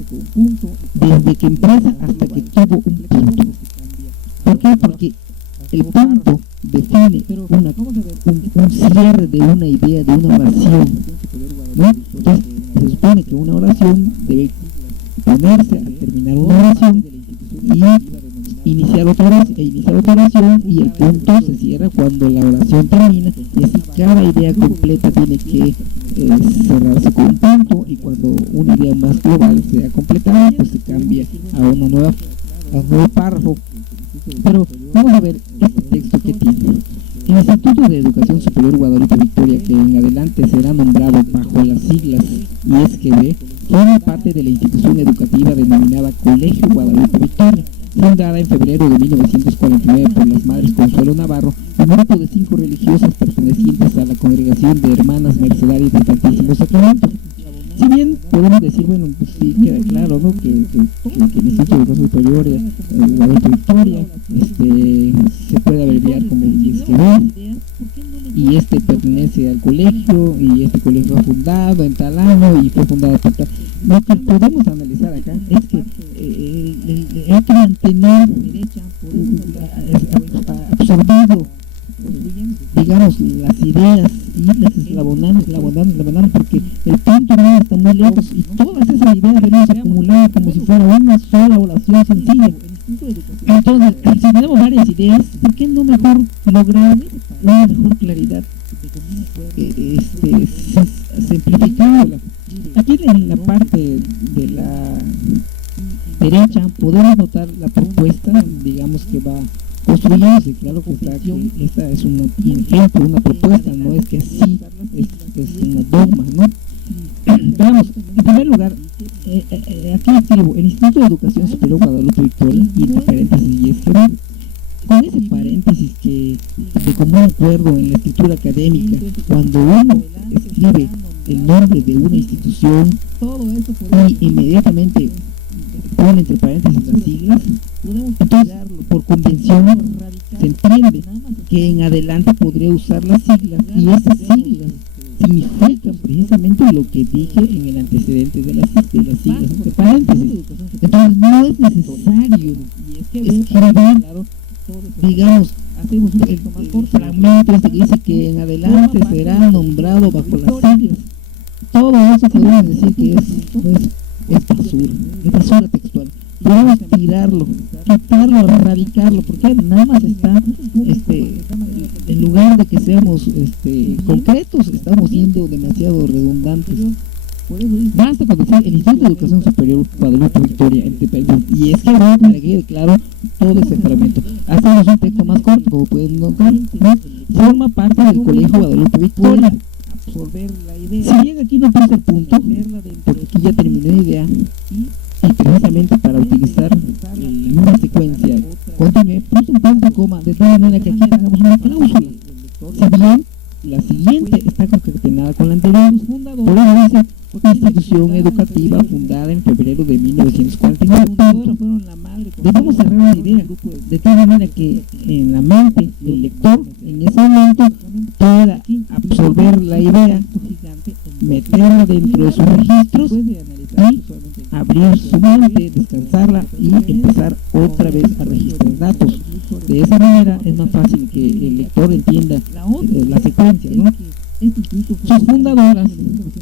desde que empieza hasta que tuvo un punto. ¿Por qué? Porque el punto define un cierre de una idea, de una oración, ¿no? Entonces, se supone que una oración debe ponerse al terminar una oración y iniciar otra oración, y el punto se cierra cuando la oración termina, y así cada idea completa tiene que cerrarse con un punto, y cuando una idea más global sea completada, pues se cambia a un nuevo párrafo. Pero vamos a ver este texto que tiene. El Instituto de Educación Superior Guadalupe Victoria, que en adelante será nombrado bajo las siglas ISGB, forma parte de la institución educativa denominada Colegio Guadalupe Victoria, fundada en febrero de 1949 por las Madres Consuelo Navarro, un grupo de 5 religiosas pertenecientes a la Congregación de Hermanas Mercedarias del Santísimo Sacramento. Si bien podemos decir, bueno, pues sí, queda claro, ¿no?, que el Instituto de Educación Superior Guadalupe Victoria se puede abreviar como ISGB, y pertenece al colegio, y este colegio fue fundado en tal año y fue fundado por tal. Lo que podemos analizar acá es que hay que mantener absorbido, digamos, las ideas, y las eslabonando, porque el punto no está muy lejos, y todas esas ideas debemos acumular como si fuera una sola oración sencilla. Entonces, si tenemos varias ideas, ¿por qué no mejor lograr una mejor claridad simplificándola? Aquí en la parte de la derecha podemos notar la propuesta, digamos, que va construyéndose. Claro que esta es un ejemplo, una propuesta, no es que así es una dogma, ¿no? Veamos, en primer lugar, Aquí escribo el Instituto de Educación Superior Guadalupe Victoria y entre paréntesis y escribo con ese paréntesis que de común acuerdo en la escritura académica, cuando uno escribe el nombre de una institución y inmediatamente pone entre paréntesis las siglas, entonces por convención se entiende que en adelante podría usar las siglas, y esas siglas significan precisamente lo que dije en el antecedente de las siglas entre paréntesis. Entonces no es necesario escribir, digamos, el fragmento este que dice que en adelante será nombrado bajo las siglas. Todo eso podemos decir que es basura textual. Podemos tirarlo, quitarlo, erradicarlo, porque nada más está, en lugar de que seamos concretos, estamos siendo demasiado redundantes. Basta con decir el Instituto de Educación Superior Guadalupe Victoria, y es que para que quede claro todo ese fragmento. Hacemos un texto más corto, como pueden notar, ¿no? Forma parte del Colegio Guadalupe Victoria. Si bien aquí no puse el punto, porque aquí ya terminé la idea, y precisamente para utilizar la misma secuencia, continué, puse un punto coma, de tal manera que aquí tengamos una cláusula. Si bien la siguiente está concatenada con la anterior, por eso dice institución educativa fundada en febrero de 1949. Debemos cerrar la idea, de tal manera que en la mente del lector, en ese momento, pueda absorber la idea, meterla dentro de sus registros y abrir su mente, descansarla y empezar otra vez a registrar datos. De esa manera es más fácil que el lector entienda la secuencia, ¿no? Sus fundadoras,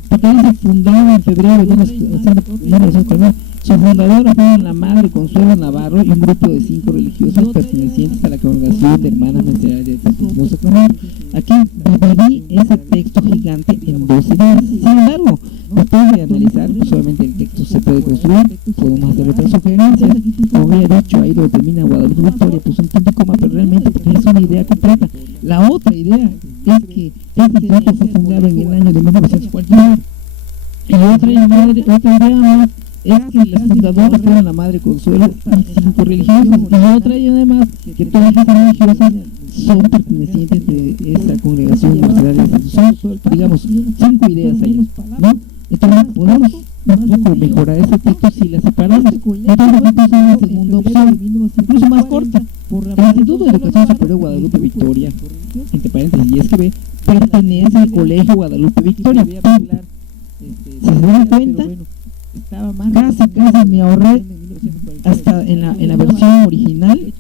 porque dice fundada en febrero de 1949, sus fundadoras fueron la Madre Consuelo Navarro y un grupo de 5 religiosas pertenecientes a la Congregación de Hermanas Mercedarias del Santísimo Sacramento. Aquí dividí ese texto gigante en 2 ideas. Sin embargo, después de analizar, pues obviamente el texto se puede construir, podemos hacer otras sugerencias. Como había dicho, ahí donde termina Guadalupe Victoria, pues un punto y coma, pero realmente es una idea completa. La otra idea es que este instituto fue fundado en el año de 1949. Y otra idea más es que las fundadoras fueron la Madre Consuelo y 5 religiosas. Y otra idea además que todas las religiosas son pertenecientes de esa congregación mercedaria. Son, digamos, 5 ideas ahí, ¿no? Entonces podemos un poco mejorar ese texto si la separamos. Entonces vamos a la segunda opción, incluso más corta. El Instituto de Educación Superior Guadalupe Victoria, entre paréntesis y escribe, pertenece al Colegio Guadalupe Victoria. Si se dan cuenta, casi me ahorré hasta en la versión original,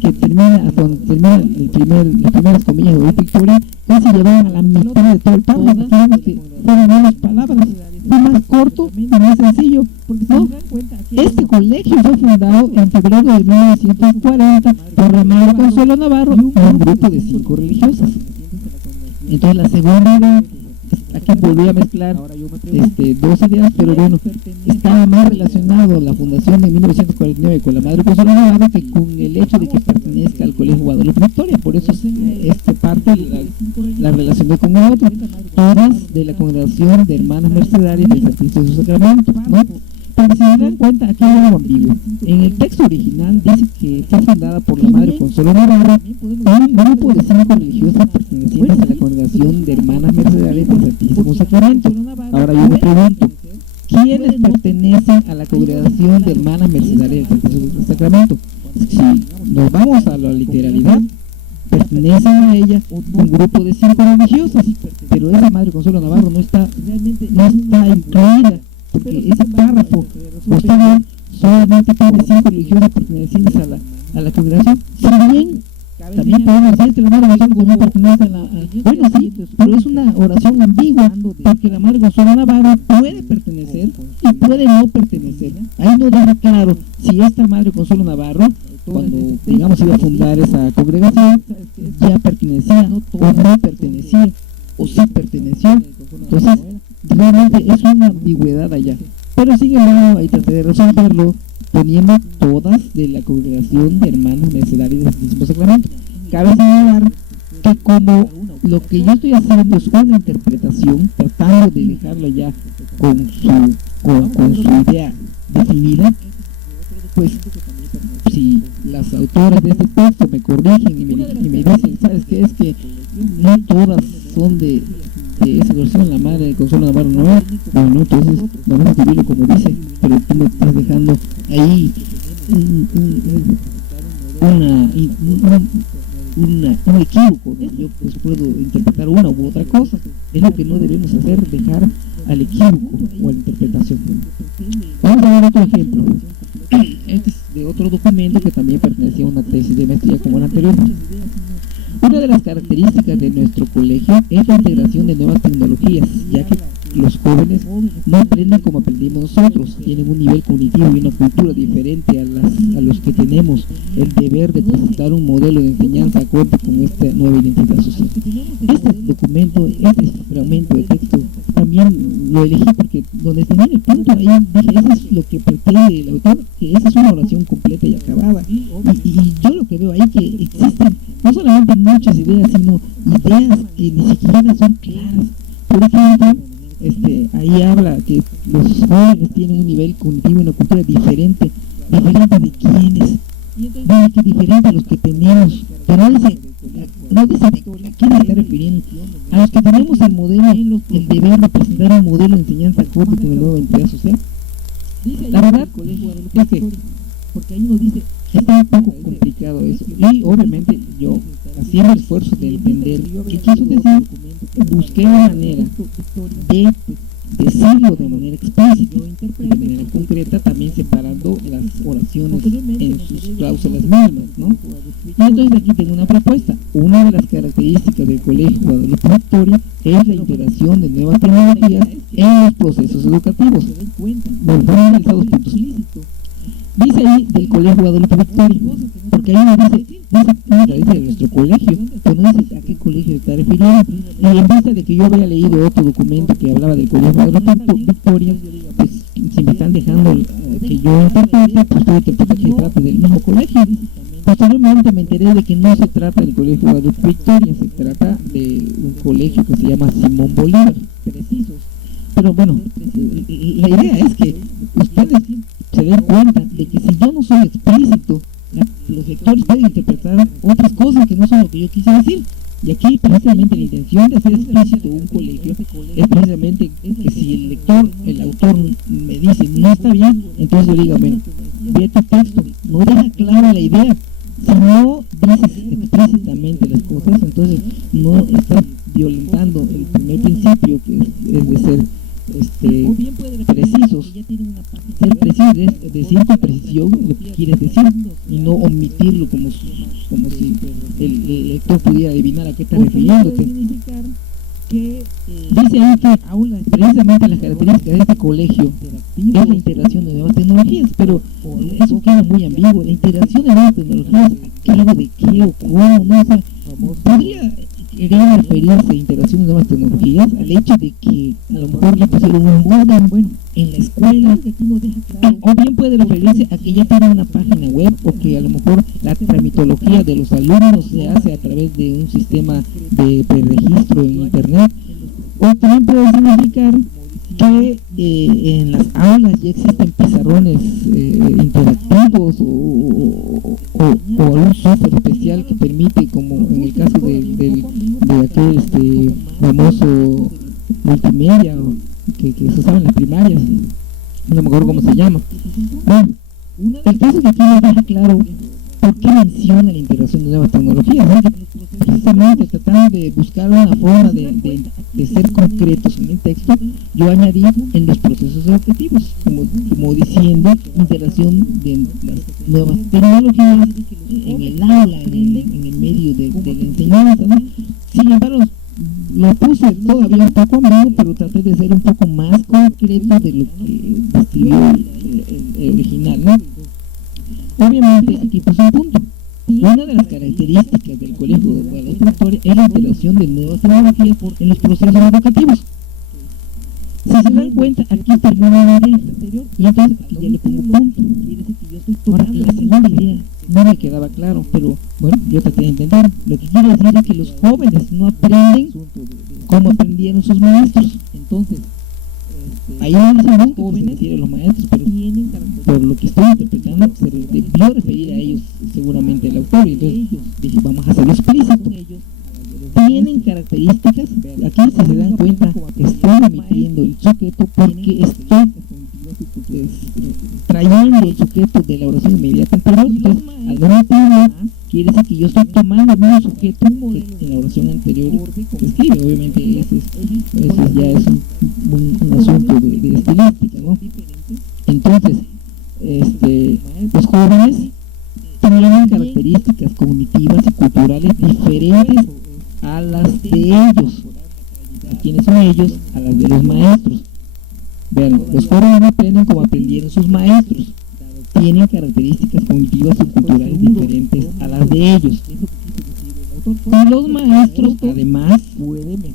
que termina hasta donde termina las primeras comillas de Guadalupe Victoria, casi llevaban a la mitad de todo el párrafo. Tenemos que fueron menos palabras, fue más corto y más sencillo, ¿no? Este colegio fue fundado en febrero de 1940 por la Madre Consuelo Navarro y un grupo de 5 religiosas. Entonces la segunda idea, aquí volví a mezclar 2 ideas, pero bueno, estaba más relacionado la fundación de 1949 con la Madre Consuelo Navarro que con el hecho de que pertenezca al Colegio Guadalupe Victoria. Por eso esta parte la relacioné con el otro, todas de la Congregación de Hermanas Mercedarias del Santísimo Sacramento, ¿no? Pero si se dan cuenta, aquí hay algo ambiguo. En el texto original dice que fue fundada por la Madre Consuelo Navarro, un grupo de 5 religiosas pertenecientes a la Congregación de Hermanas Mercedarias del Santísimo Sacramento. Ahora yo me pregunto, ¿quiénes pertenecen a la Congregación de Hermanas Mercedarias del Santísimo Sacramento? Si nos vamos a la literalidad, pertenecen a ella un grupo de 5 religiosas, pero esa Madre Consuelo Navarro no está incluida, porque ese párrafo posterior solamente tiene 5 religiosas pertenecientes a la congregación. Si bien también podemos decir que la Madre Consuelo no pertenece a la... bueno, sí, pero es una oración ambigua, porque la Madre Consuelo Navarro puede pertenecer y puede no pertenecer. Ahí no deja claro si esta Madre Consuelo Navarro, cuando digamos iba a fundar esa congregación, ya pertenecía o no pertenecía, o sí perteneció. Entonces realmente es una ambigüedad allá, pero sin embargo ahí traté de resolverlo poniendo todas de la Congregación de Hermanas Mercedarias del Santísimo Sacramento. Cabe señalar que como lo que yo estoy haciendo es una interpretación, tratando de dejarla ya con su idea definida, pues si las autoras de este texto me corrigen y me dicen, ¿sabes qué? Es que no todas son de esa versión, la madre de Consuelo Navarro no es, bueno, entonces vamos a escribirlo como dice, pero tú me estás dejando ahí un equívoco, ¿no? Yo pues puedo interpretar una u otra cosa. Es lo que no debemos hacer, dejar al equívoco o a la interpretación. Vamos a ver otro ejemplo. Este es de otro documento que también pertenecía a una tesis de maestría como la anterior. Una de las características de nuestro colegio es la integración de nuevas tecnologías, ya que los jóvenes no aprenden como aprendimos nosotros, tienen un nivel cognitivo y una cultura diferente a los que tenemos el deber de presentar un modelo de enseñanza acorde con esta nueva identidad social. Este documento, este fragmento de texto, también lo elegí porque donde tenía el punto, ahí dije, eso es lo que pretende el autor, que esa es una oración completa y acabada. Y yo lo que veo ahí que existen no solamente muchas ideas, sino ideas que ni siquiera son claras. Por ejemplo, ahí habla que los jóvenes tienen un nivel cognitivo y una cultura diferente de quiénes, dice que diferente a los que tenemos, pero no dice a quién se está refiriendo, a los que tenemos el modelo, el deber de presentar un modelo de enseñanza acorde con el nuevo entidad social. La verdad es que, porque ahí nos dice, está un poco complicado eso, y obviamente yo, haciendo el esfuerzo de entender qué quiso decir, busqué una manera de decirlo de manera explícita, de manera concreta, también separando las oraciones en sus cláusulas mismas, ¿no? Y entonces aquí tengo una propuesta. Una de las características del Colegio Guadalupe Victoria es la integración de nuevas tecnologías en los procesos educativos. Bueno, fueron analizados puntos. Dice ahí del Colegio Guadalupe Victoria, porque ahí no dice de nuestro colegio, pero no dice a qué colegio está refiriendo. Y en vista de que yo había leído otro documento que hablaba del Colegio Guadalupe Victoria, pues si me están dejando que yo interprete, pues yo interpreto que se trata del mismo colegio. Posteriormente me enteré de que no se trata del Colegio Guadalupe Victoria, se trata de un colegio que se llama Simón Bolívar, precisos. Pero bueno, la idea es que ustedes se den cuenta de que si yo no soy explícito, los lectores pueden interpretar otras cosas que no son lo que yo quise decir. Y aquí precisamente la intención de hacer explícito un colegio es precisamente que si el autor me dice no está bien, entonces yo diga, bueno, ve tu texto, no deja clara la idea. Si no dices explícitamente las cosas, entonces no estás violentando el primer principio, que es de ser precisos. Ser preciso es decir con precisión lo que quieres decir y no omitirlo como si el lector pudiera adivinar a qué está refiriéndote. Dice ahí que precisamente las características de este colegio es la integración de nuevas tecnologías, pero eso queda muy ambiguo. La integración de nuevas tecnologías, ¿qué algo de qué o cómo? No, o sea, podría querer referirse a integración de nuevas tecnologías al hecho de que a lo mejor ya pusieron un modem, bueno, en la escuela, o bien puede referirse a que ya tienen una página web, o que a lo mejor la tramitología de los alumnos se hace a través de un sistema de preregistro en internet, o también puede significar que en las aulas ya existen pizarrones interactivos o algún software especial que permite, como en el caso de aquel famoso multimedia que se usaba en las primarias, no me acuerdo cómo se llama. Bueno, el caso es que aquí nos deja claro por qué menciona la integración de nuevas tecnologías, ¿no? Precisamente tratando de buscar una forma de ser concretos en el texto, yo añadí en los procesos educativos, como diciendo integración de las nuevas tecnologías en el aula, en el medio de la enseñanza, ¿no? Sin embargo, lo puse todavía un poco ambiguo, pero traté de ser un poco más concreto de lo que describió el original, ¿no? Obviamente aquí puse un punto. Una de las características del Colegio de Guadalupe Victoria es la integración de nuevas tecnologías en los procesos educativos. Si se dan cuenta, aquí termina la idea, y entonces aquí ya le pongo punto. Ahora, la segunda idea no me quedaba claro, pero bueno, yo traté de entender. Lo que quiero decir es que los jóvenes no aprenden como aprendieron sus maestros. Entonces, ahí no dicen los jóvenes, los maestros, pero por lo que estoy interpretando, se debió referir a ellos seguramente el autor, y entonces dije, vamos a hacerlo explícito. Tienen características, aquí si se dan cuenta, estoy omitiendo el sujeto porque estoy trayendo el sujeto de la oración inmediata anterior. Entonces, al no omitirlo, quiere decir que yo estoy tomando el mismo sujeto que en la oración anterior se escribe. Obviamente ese ya es un asunto de estilística, ¿no? Entonces, los jóvenes tienen características cognitivas y culturales diferentes a las de ellos. ¿A quiénes son ellos? A las de los maestros. Vean, los jóvenes no aprenden como aprendieron sus maestros. Tienen características cognitivas y culturales diferentes a las de ellos. Y los maestros, además,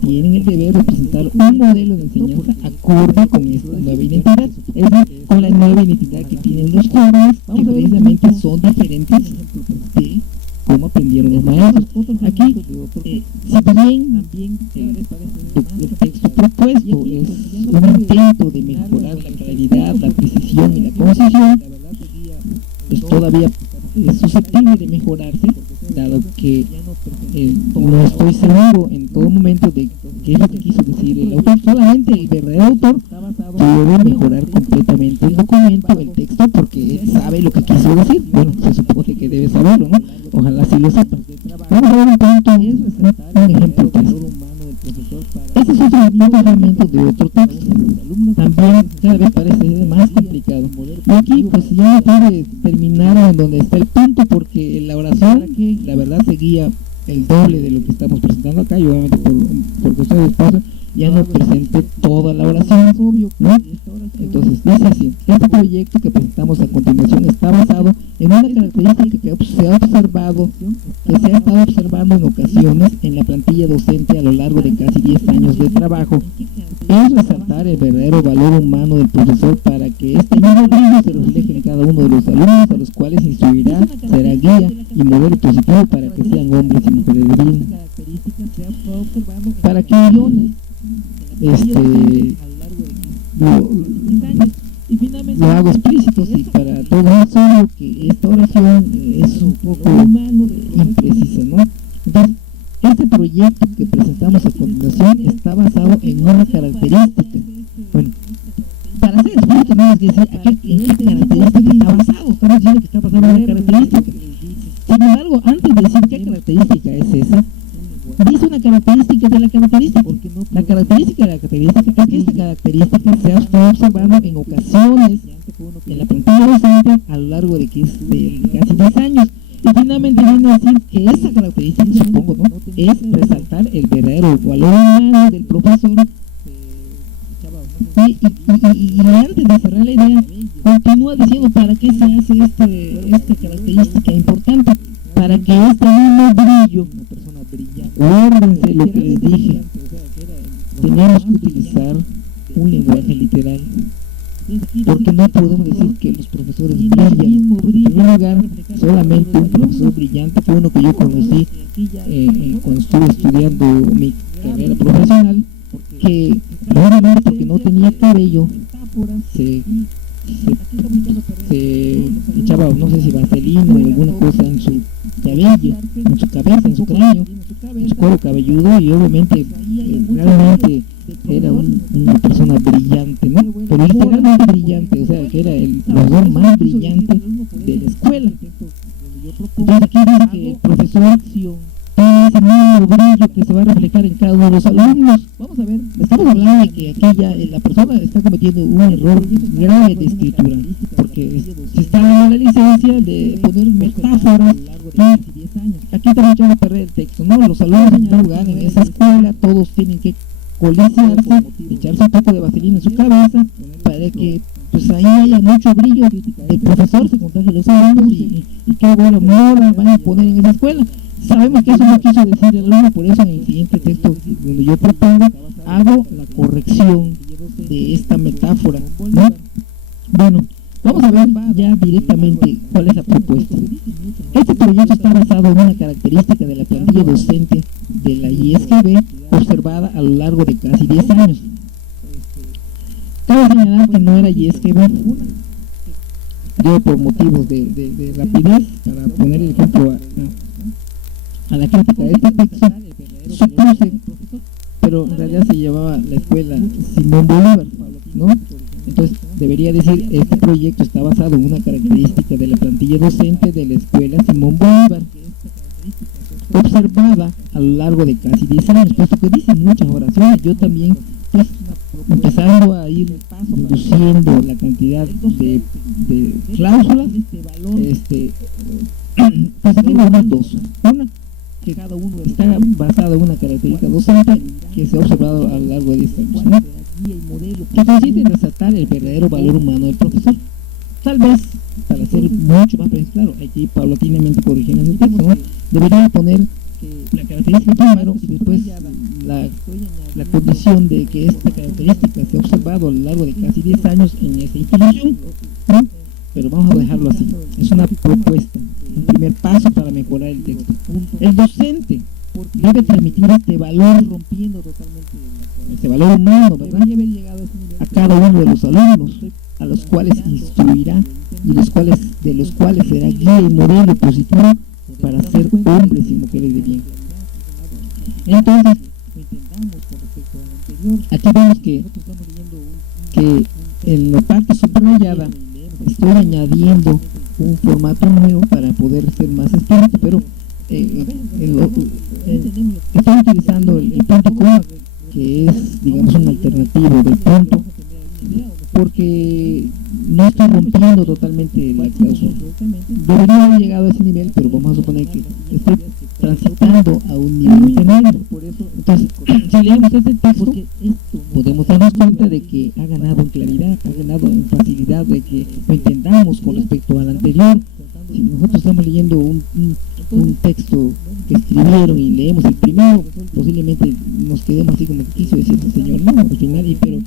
tienen el deber de presentar un modelo de enseñanza acorde con esta nueva identidad, es decir, con la nueva identidad que tienen los jóvenes, que precisamente son diferentes de cómo aprendieron los maestros. Aquí, si bien el texto propuesto es un intento de mejorar la claridad, la precisión y la concisión, pues todavía es susceptible de mejorarse, dado que no estoy seguro en todo momento de qué es lo que quiso decir el autor. Solamente el verdadero autor debe mejorar completamente el documento, el texto, porque él sabe lo que quiso decir. Bueno, se supone que debe saberlo, ¿no? Ojalá sí lo sepa. Vamos a ver un punto, un ejemplo pues. Este es otro fragmento de otro texto. También cada vez parece más complicado. Y aquí pues ya puede terminar en donde está el punto, porque la oración, la verdad, seguía el doble de lo que estamos presentando acá, y obviamente por cuestión de espacio ya no presenté toda la oración, ¿no? Entonces dice así: este proyecto que presentamos a continuación está basado en una característica que se ha observado, que se ha estado observando en ocasiones en la plantilla docente a lo largo de casi 10 años de trabajo. Es resaltar el verdadero valor humano del profesor para que este mismo brillo se refleje en cada uno de los alumnos a los cuales instruirá, será guía y modelo positivo para que sean hombres y mujeres de bien. Para que lo hago explícito, sí, para todo eso, que esta oración es un poco imprecisa, ¿no? Entonces, este proyecto que presentamos a continuación está basado en una característica. Bueno, para ser explícito, no es que decir en qué característica está basado. Estamos diciendo que está basado en una característica. Sin embargo, antes de decir qué característica es esa, dice una característica de la característica. La característica de la característica es que esta característica se ha estado observando en ocasiones en la plantilla docente a lo largo de casi 10 años. Y finalmente viene a decir que esta característica, supongo, ¿no?, es resaltar el verdadero valor humano del profesor. Y antes de cerrar la idea, continúa diciendo para qué se hace esta característica importante, para que este mismo brillo, guárdense lo que les dije, tenemos que utilizar un lenguaje literal, porque no podemos decir que los profesores brillan. En primer lugar, solamente un profesor brillante fue uno que yo conocí cuando estuve estudiando mi carrera profesional, que obviamente porque no tenía cabello se echaba, no sé si vaselina o alguna cosa en su cabello, en su cabeza, en su cráneo, en su cuero cabelludo, y obviamente realmente era una persona brillante, ¿no? Pero literalmente brillante, o sea, que era el profesor más brillante de la escuela. Entonces aquí dice que el profesor tiene ese mismo brillo que se va a reflejar en cada uno de los alumnos. Vamos a ver, estamos hablando de que aquí ya la persona está cometiendo un error grave de escritura, porque se está dando la licencia de poner metáforas, y aquí está echando a perder el texto, ¿no? Los alumnos en primer lugar en esa escuela todos tienen que colisearse, echarse un poco de vaselina en su cabeza para que pues ahí haya mucho brillo, el profesor se contagie a los alumnos y qué buena moda van a poner en esa escuela. Sabemos que eso no quiso decir el alumno, por eso en el siguiente texto donde yo propongo hago la corrección de esta metáfora, ¿no? Bueno, vamos a ver ya directamente cuál es la propuesta. Este proyecto está basado en una característica de la plantilla docente de la ISGB observada a lo largo de casi 10 años. Cabe señalar que no era ISGB, yo por motivos de rapidez, para poner el ejemplo a la crítica de este texto, supuse, pero en realidad se llamaba la escuela Simón Bolívar, ¿no? Entonces debería decir, este proyecto está basado en una característica de la plantilla docente de la escuela Simón Bolívar, observada a lo largo de casi 10 años, puesto que dicen muchas oraciones. Yo también, pues, empezando a ir reduciendo la cantidad de cláusulas, pues aquí tenemos dos. Una, que cada uno está basado en una característica docente que se ha observado a lo largo de 10 años, ¿no? Que consiste en resaltar el verdadero valor humano del profesor. Tal vez, para ser mucho más preciso, claro, hay que ir paulatinamente corrigiendo el texto, ¿no? Debería poner la característica primero y después la condición de que esta característica se ha observado a lo largo de casi 10 años en esa institución, ¿no? Pero vamos a dejarlo así, es una propuesta, un primer paso para mejorar el texto. El docente debe transmitir este valor, rompiendo totalmente este valor humano, ¿verdad?, a cada uno de los alumnos, a los cuales instruirá y de los cuales será guía y modelo positivo para ser hombres y mujeres de bien. Entonces, aquí vemos que en la parte subrayada estoy añadiendo un formato nuevo para poder ser más explícito, pero estoy utilizando el punto coma, que es, digamos, un alternativo del punto, porque no estoy rompiendo totalmente la cláusula. Debería haber llegado a ese nivel, pero vamos a suponer que estoy transitando a un nivel intermedio. Entonces, si leemos este texto, podemos darnos cuenta de que ha ganado en claridad, ha ganado en facilidad de que lo entendamos con respecto al anterior. Si nosotros estamos leyendo un texto que escribieron y leemos el primero, posiblemente nos quedemos así como que quiso decir el señor, no, al final, pero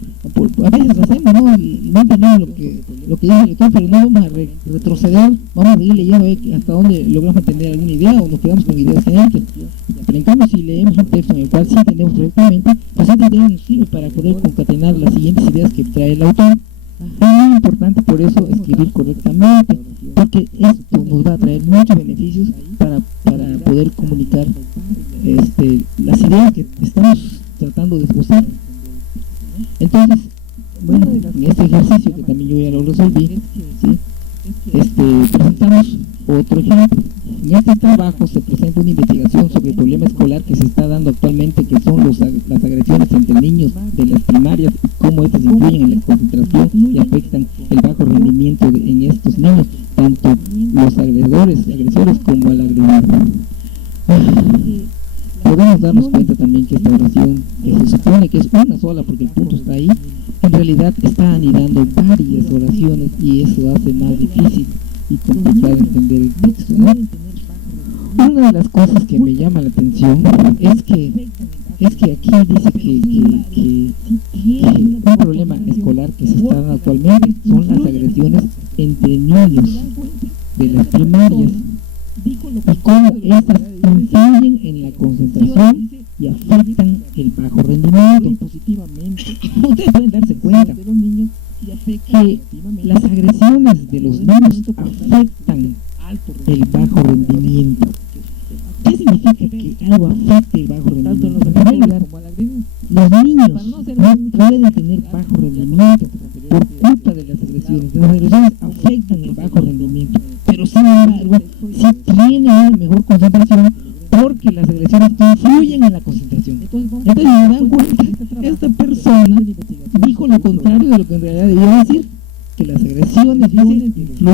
a veces lo hacemos, ¿no? Y no entendemos lo que dice el lector, pero no vamos a retroceder, vamos a ir leyendo hasta donde logramos entender alguna idea o nos quedamos con ideas genéricas. Pero en cambio, si leemos un texto en el cual sí entendemos perfectamente, pues esta idea nos sirve para poder concatenar las siguientes ideas que trae el autor. Es muy importante por eso escribir correctamente, porque esto nos va a traer muchos beneficios para poder comunicar las ideas que estamos tratando de esbozar. Entonces, bueno, en este ejercicio que también yo ya lo resolví, ¿sí? Presentamos otro ejemplo. En este trabajo se presenta una investigación sobre el problema escolar que se está dando actualmente, que son las agresiones entre niños de las primarias y cómo estas influyen en la concentración y afectan el bajo rendimiento en estos niños, tanto los agresores como al agredor. Podemos darnos cuenta también que esta oración, que se supone que es una sola porque el punto está ahí, en realidad está anidando varias oraciones y eso hace más difícil y complicado entender el texto, ¿no? Una de las cosas que me llama la atención es que aquí dice que un problema escolar que se está dando actualmente son las agresiones entre niños de las primarias y cómo estas influyen en la concentración y afectan el bajo rendimiento. Ustedes pueden darse cuenta que las agresiones de los niños afectan el bajo rendimiento. ¿Qué significa que algo afecte el bajo rendimiento? En primer lugar, los niños no pueden tener bajo rendimiento por culpa de las agresiones. Las agresiones afectan el bajo rendimiento, pero sin embargo, sí tienen una mejor concentración porque las agresiones influyen en la concentración. Entonces me dan cuenta, esta persona dijo lo contrario de lo que en realidad debía decir, que las agresiones influyen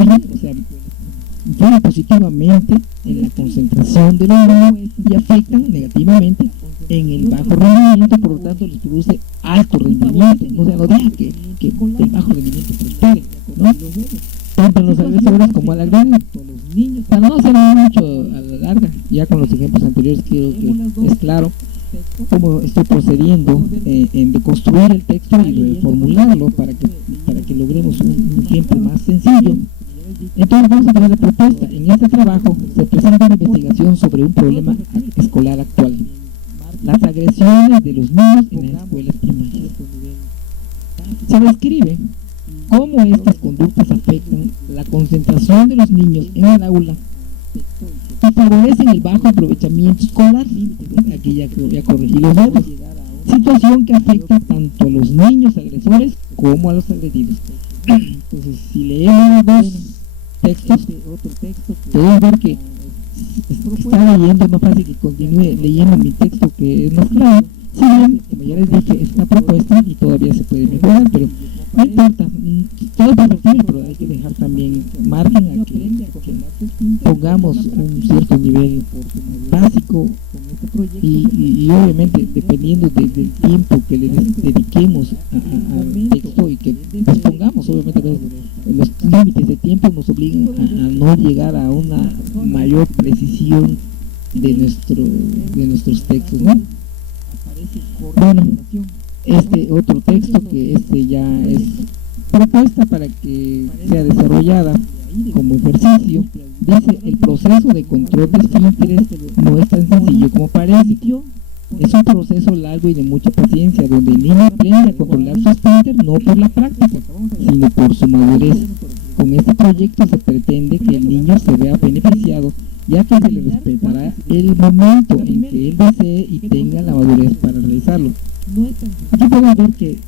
positivamente en la concentración de los niños y afectan negativamente en el bajo rendimiento, por lo tanto les produce alto rendimiento. O sea, no deja que el bajo rendimiento prospere, ¿no? Tanto en los agresores como al agredor. Para no hacer mucho a la larga, ya con los ejemplos anteriores creo que es claro cómo estoy procediendo en deconstruir el texto y reformularlo para que logremos un ejemplo más sencillo. Entonces vamos a ver la propuesta. En este trabajo se presenta una investigación sobre un problema escolar actual: las agresiones de los niños en las escuelas primarias. Se describe cómo estas conductas afectan la concentración de los niños en el aula y favorecen el bajo aprovechamiento escolar. Aquí ya corregí los errores. Situación que afecta tanto a los niños agresores como a los agredidos. Entonces, si leemos los dos textos, podemos ver que está leyendo, es más fácil que continúe leyendo mi texto, que es más claro. Si bien, como ya les dije, es una propuesta y todavía se puede mejorar, pero no importa, todo es perfectible, pero hay que dejar también margen a que pongamos un cierto nivel básico y obviamente dependiendo del tiempo que le dediquemos al texto y que nos pongamos, obviamente los límites de tiempo nos obligan a no llegar a una mayor precisión de nuestros textos, ¿no? Bueno, este otro texto, que ya es propuesta para que sea desarrollada como ejercicio, dice: el proceso de control de esfínteres no es tan sencillo como parece. Es un proceso largo y de mucha paciencia, donde el niño aprende a controlar su esfínter no por la práctica, sino por su madurez. Con este proyecto se pretende que el niño se vea beneficiado, ya que se le respetará el momento en que él desee y tenga la madurez para realizarlo. Aquí podemos ver que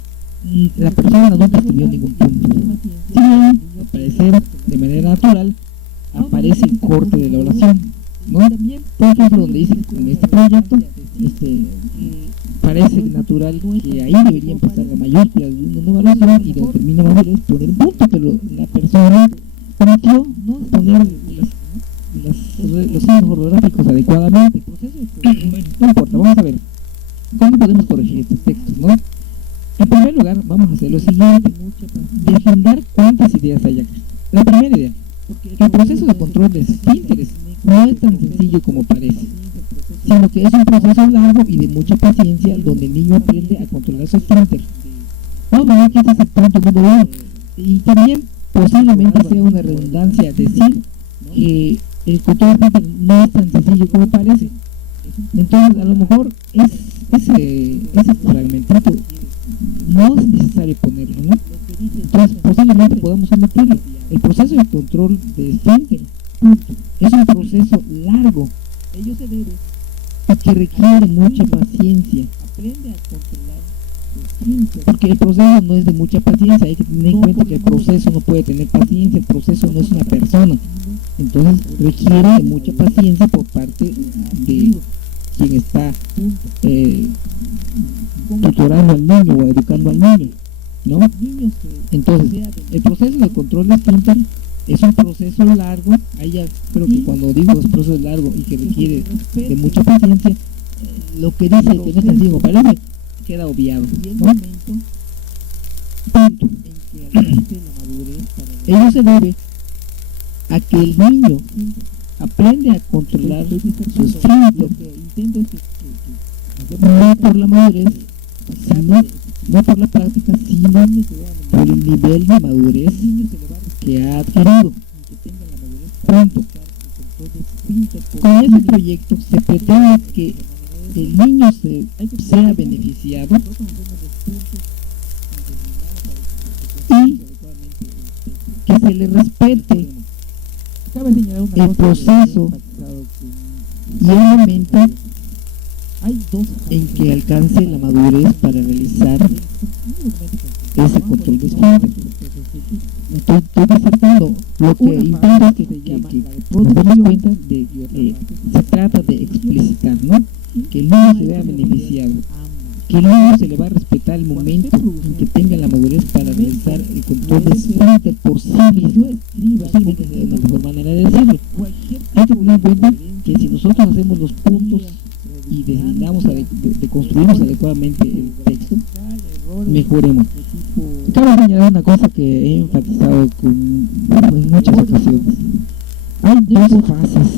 la persona nunca escribió ningún punto. Si bien, al parecer, de manera natural, aparece el corte de la oración, ¿no? Por ejemplo, donde dice: en este proyecto, parece natural que ahí debería empezar la mayúscula de una oración y donde termina madurez poner un punto, pero la persona cometió no poner los signos ortográficos adecuadamente. Bueno, no importa, vamos a ver cómo podemos corregir estos textos, ¿no? En primer lugar, vamos a hacer lo siguiente: deslindar cuántas ideas hay acá. La primera idea: el proceso de control de esfínteres no es tan sencillo como parece, sino que es un proceso largo y de mucha paciencia, donde el niño aprende a controlar su esfínter. Vamos a ver que este es el punto número 1. Y también posiblemente sea una redundancia decir que el control de esfínter no es tan sencillo como parece. Entonces, a lo mejor ese fragmentito no es necesario ponerlo, ¿no? Entonces, posiblemente podamos omitirlo. El proceso de control de esfínter es un proceso largo y que requiere mucha paciencia, porque el proceso no es de mucha paciencia. Hay que tener en cuenta que el proceso no puede tener paciencia, el proceso no es una persona, entonces requiere de mucha paciencia por parte de quien está tutorando al niño o educando al niño, ¿no? Entonces, el proceso de control de esfínter es un proceso largo. Ahí ya creo que cuando digo es proceso largo y que requiere de mucha paciencia, lo que dice que no es tan sencillo parece queda obviado, ¿no? Punto. Ello se debe a que el niño aprende a controlar su esfínter no por la madurez, no por la práctica, sino por el nivel de madurez que ha adquirido. Punto. Con ese proyecto se pretende que el niño sea beneficiado y que se le respete el proceso y el momento en que alcance la madurez para realizar ese control de esfínter. Estoy resaltando lo que intento que nos demos cuenta de que se trata de explicitar, ¿no? Que el niño se vea beneficiado, que el niño se le va a respetar el momento en que tenga la madurez para realizar el control de esfínter por sí mismo. Posiblemente es una mejor manera de decirlo. Hay que tener en cuenta que si nosotros hacemos los puntos y deslindamos, deconstruimos adecuadamente el texto, mejoremos. Cabe señalar una cosa que he enfatizado en muchas ocasiones: hay dos fases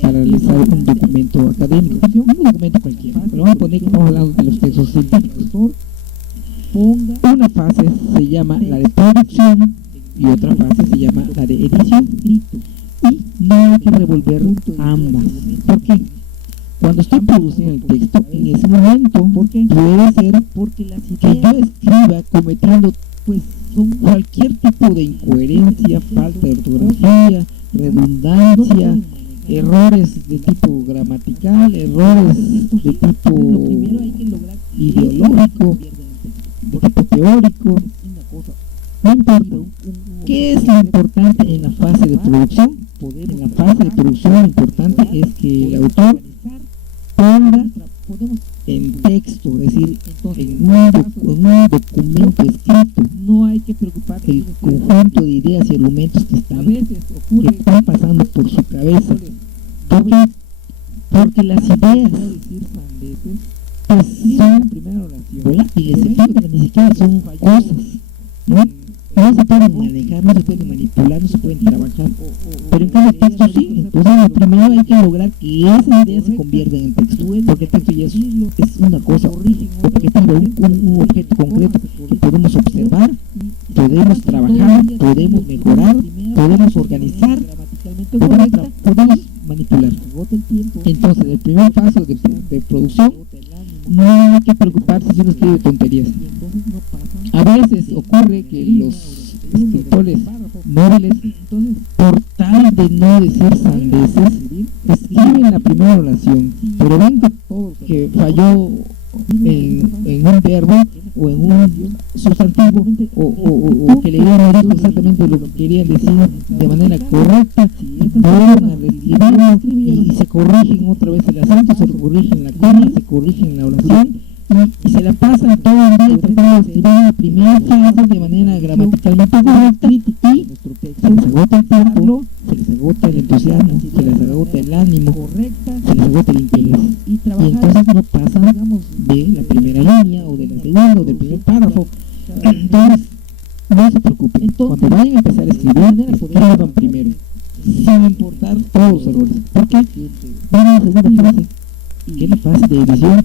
para realizar un documento académico, un documento cualquiera, pero vamos a poner que estamos hablando de los textos científicos. Una fase se llama la de producción y otra fase se llama la de edición, y no hay que revolver ambas. ¿Por qué? Cuando estoy produciendo el texto, en ese momento puede ser que yo escriba cometiendo pues son cualquier tipo de incoherencia, falta de ortografía, redundancia, errores de tipo gramatical, errores de tipo ideológico, de tipo teórico. No importa. ¿Qué es lo importante en la fase de producción? En la fase de producción lo importante es que el autor ponga en texto, es decir, en un documento escrito, no hay que preocuparse el conjunto de ideas y argumentos que están pasando por su cabeza. Porque las ideas pues son volátiles, ni siquiera son cosas, ¿no? No se pueden manejar, no se pueden manipular, no se pueden trabajar, pero en cambio el texto sí. Entonces lo primero hay que lograr que esas ideas se conviertan en texto, porque el texto ya es una cosa objetiva, un objeto concreto que podemos observar, podemos trabajar, podemos mejorar, podemos organizar, podemos manipular. Entonces el primer paso de producción, no hay que preocuparse si uno escribe tonterías. A veces ocurre que los escritores móviles, por tal de no decir sandeces, escriben la primera oración, pero ven que falló en un verbo o en un sustantivo, o que le dieron exactamente lo que querían decir de manera correcta, vuelven a reescribirlo y se corrigen otra vez el acento, se corrigen la coma, se corrigen la oración, y se la pasan todo el día tratando de escribir la primera frase de manera gramaticalmente correcta, y se les agota el tiempo, se les agota el entusiasmo, se les agota el ánimo, se les agota el interés, y entonces no pasan de la primera línea o de la segunda o del primer párrafo. Entonces no se preocupen, cuando vayan a empezar a escribir, escriban primero sin importar todos los errores, porque van a la segunda fase, que es la fase de edición.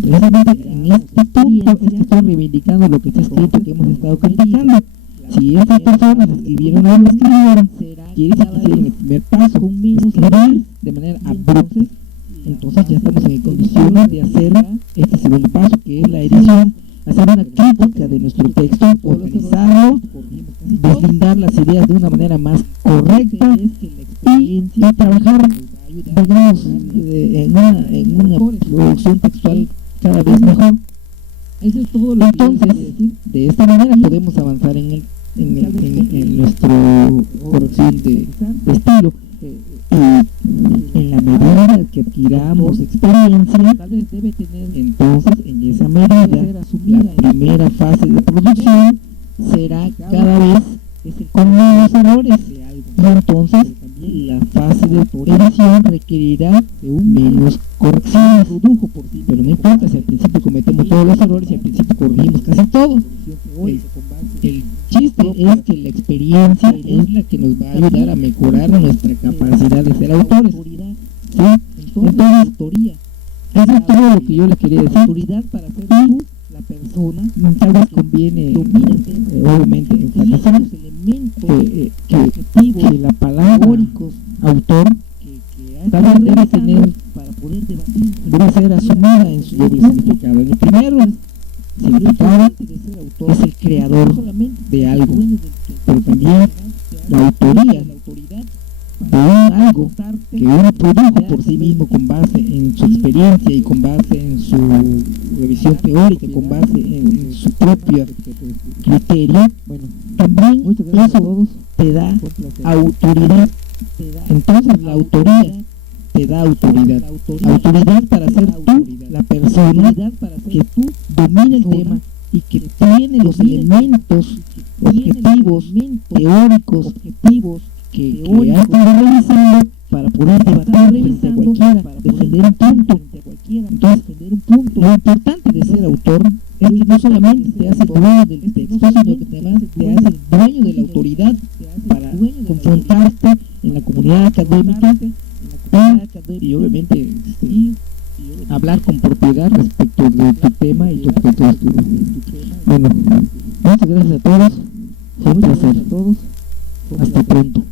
Precisamente en este punto es que estoy reivindicando lo que está escrito, que hemos estado criticando. Si estas personas escribieron o no escribieron, quiere decir que hicieron el primer paso, escribir de manera abrupta. Entonces ya estamos en condiciones de hacer este segundo paso, que es la edición, hacer una crítica de nuestro texto, organizarlo, deslindar las ideas de una manera más correcta y trabajar, digamos, en una producción textual cada vez mejor. Eso es todo lo que entonces, de esta manera podemos avanzar en nuestra corrección de estilo. En la medida que adquiramos experiencia, entonces en esa medida la primera fase de producción será cada vez con menos errores, y entonces la fase de edición requerirá menos correcciones, pero no importa si al principio cometemos todos los errores y al principio corregimos casi todo. El chiste es que la experiencia es la que nos va a ayudar a mejorar nuestra capacidad de ser autores, ¿sí? Entonces, eso es todo lo que yo les quería decir. Para ser tú, la persona, tal vez conviene obviamente enfatizar que la palabra autor tal vez debe ser asumida en su doble significado. En el primero significado es el creador de algo, pero también la autoría de algo que uno produjo por sí mismo con base en su experiencia y con base en su revisión teórica, con base en su propio criterio. Bueno, también eso te da autoridad. Entonces la autoría te da autoridad para ser tú la persona que tú domina el tema y que tiene los elementos objetivos, teóricos, que has estado realizando para poder debatir frente a cualquiera, defender un punto. Entonces, lo importante de ser autor es que no solamente te hace dueño del texto, sino que además te hace dueño de la autoridad para confrontarte en la comunidad académica y obviamente hablar con propiedad respecto de tu tema y tu objeto de estudio. Bueno, muchas gracias a todos, fue un placer. Hasta pronto.